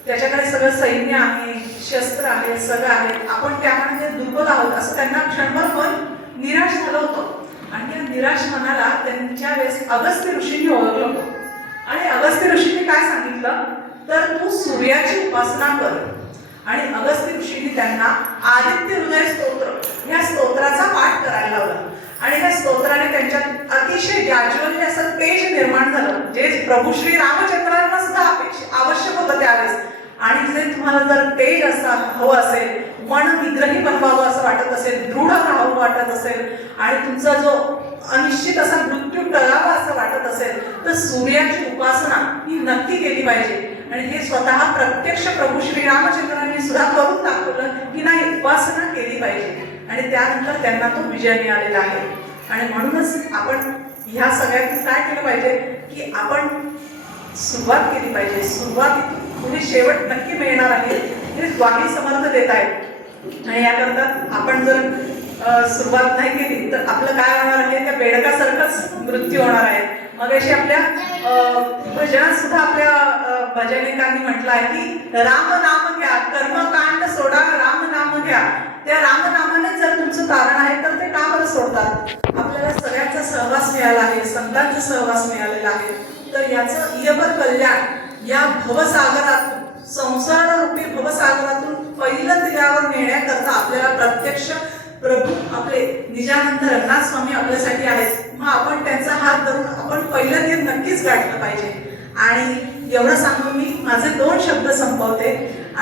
त्याच्याकडे सगळं सैन्य आहे, शस्त्र आहे, सगळं आहे, आपण त्यामध्ये दुर्बल आहोत असं त्यांना क्षणभर मन निराश झालं होतं. आणि त्या निराश मनाला त्यांच्या वेळेस अगस्त्य ऋषींनी ओळखलं होतं आणि अगस्त्य ऋषींनी काय सांगितलं तर तू सूर्याची उपासना कर. आणि अगस्त्य ऋषींनी त्यांना आदित्य हृदय स्तोत्र या स्तोत्राचा पाठ करायला लावला आणि या स्तोत्राने त्यांच्यात अतिशय जाज्वल्य असं तेज निर्माण झालं, जे प्रभू श्री रामचंद्रांना सुद्धा आवश्यक होतं त्यावेळेस. आणि जे तुम्हाला जर तेज हवं असेल, मन निग्रही बनवावं असं वाटत असेल, दृढ राहावं वाटत असेल आणि तुमचा जो अनिश्चित असा मृत्यू टळावा असं वाटत असेल तर सूर्याची उपासना ही नक्की केली पाहिजे. आणि हे स्वतः प्रत्यक्ष प्रभू श्री रामचंद्रांनी सुद्धा करून दाखवलं की नाही, उपासना केली पाहिजे आणि त्यानंतर त्यांना तो विजय मिळालेला आहे. आणि म्हणूनच आपण ह्या सगळ्यातून काय केलं पाहिजे की आपण सुरुवात केली पाहिजे. सुरुवातीतून पुढे शेवट नक्की मिळणार आहे हे ग्वाही समर्थ देत आहेत. आणि याकरता आपण जर सुरुवात नाही केली तर आपलं काय होणार आहे, त्या बेडकासारखंच मृत्यू होणार आहे. मग अशी आपल्या भजनात सुद्धा आपल्या भजनिकांनी म्हटलं आहे की राम नाम घ्या, कर्मकांड सोडा, राम नाम घ्या. त्या रामनामाने जर तुमचं तारण आहे तर ते का बरं सोडतात. आपल्याला सगळ्यांचा सहवास मिळाला आहे, संतांचा सहवास मिळालेला आहे, तर याचं इयपर कल्याण या भवसागरातून, संसार रूपी भवसागरातून पहिलं तिऱ्यावर नेण्याकरता आपल्याला प्रत्यक्ष प्रभू आपले निजानंद रंगनाथ स्वामी आपल्यासाठी आहेत. मग आपण त्यांचा हात धरून आपण पहिलं तीर नक्कीच गाठलं पाहिजे. आणि एवढं सांगून मी माझे 2 शब्द संपवते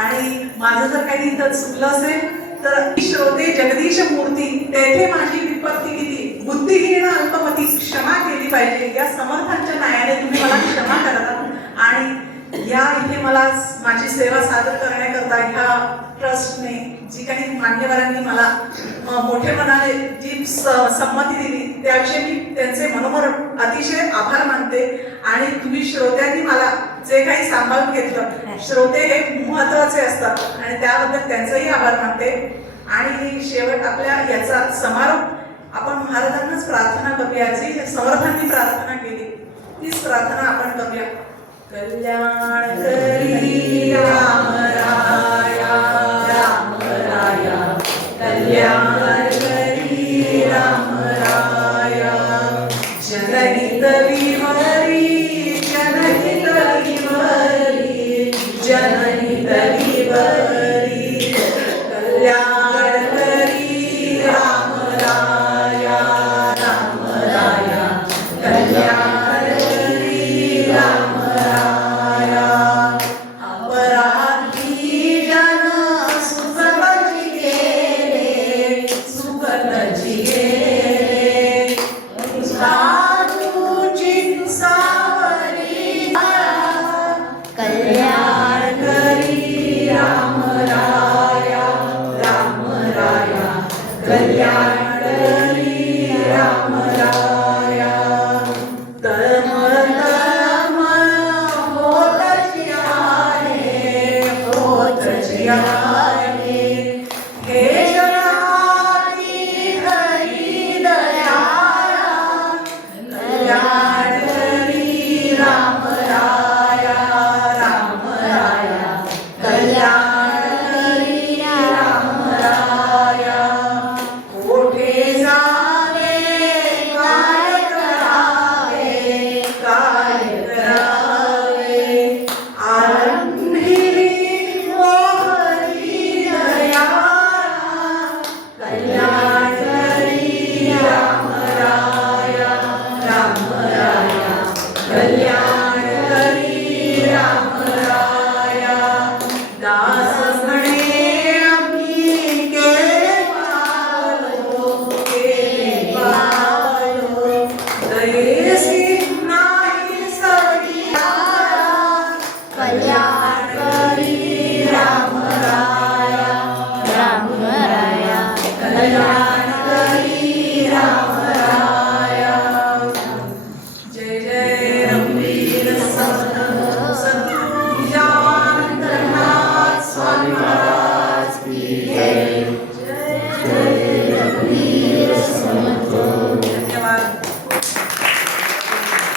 आणि माझं जर काही इथं चुकलं असेल तर श्रोते जगदीश मूर्ती तेथे माझी विपत्ती किती बुद्धिहीन अल्पमती क्षमा केली पाहिजे. या समर्थांच्या न्यायाने तुम्ही मला क्षमा करा आणि या इथे मला माझी सेवा सादर करण्याकरता ह्या ट्रस्टने जी काही मान्यवरांनी मला मोठे मनाने जी संमती दिली त्याविषयी मी त्यांचे मनोमन अतिशय आभार मानते. आणि तुम्ही श्रोत्यांनी मला जे काही सांभाळून घेतलं, श्रोते हे महत्वाचे असतात आणि त्याबद्दल त्यांचाही आभार मानते. आणि शेवट आपल्या याचा समारोप आपण महाराजांनाच प्रार्थना करूया. जी समर्थांनी प्रार्थना केली तीच प्रार्थना आपण करूया. कल्याण करी राम राया राम राया कल्याण करी राम राया जनहित विहरी जनहित विहरी जनहित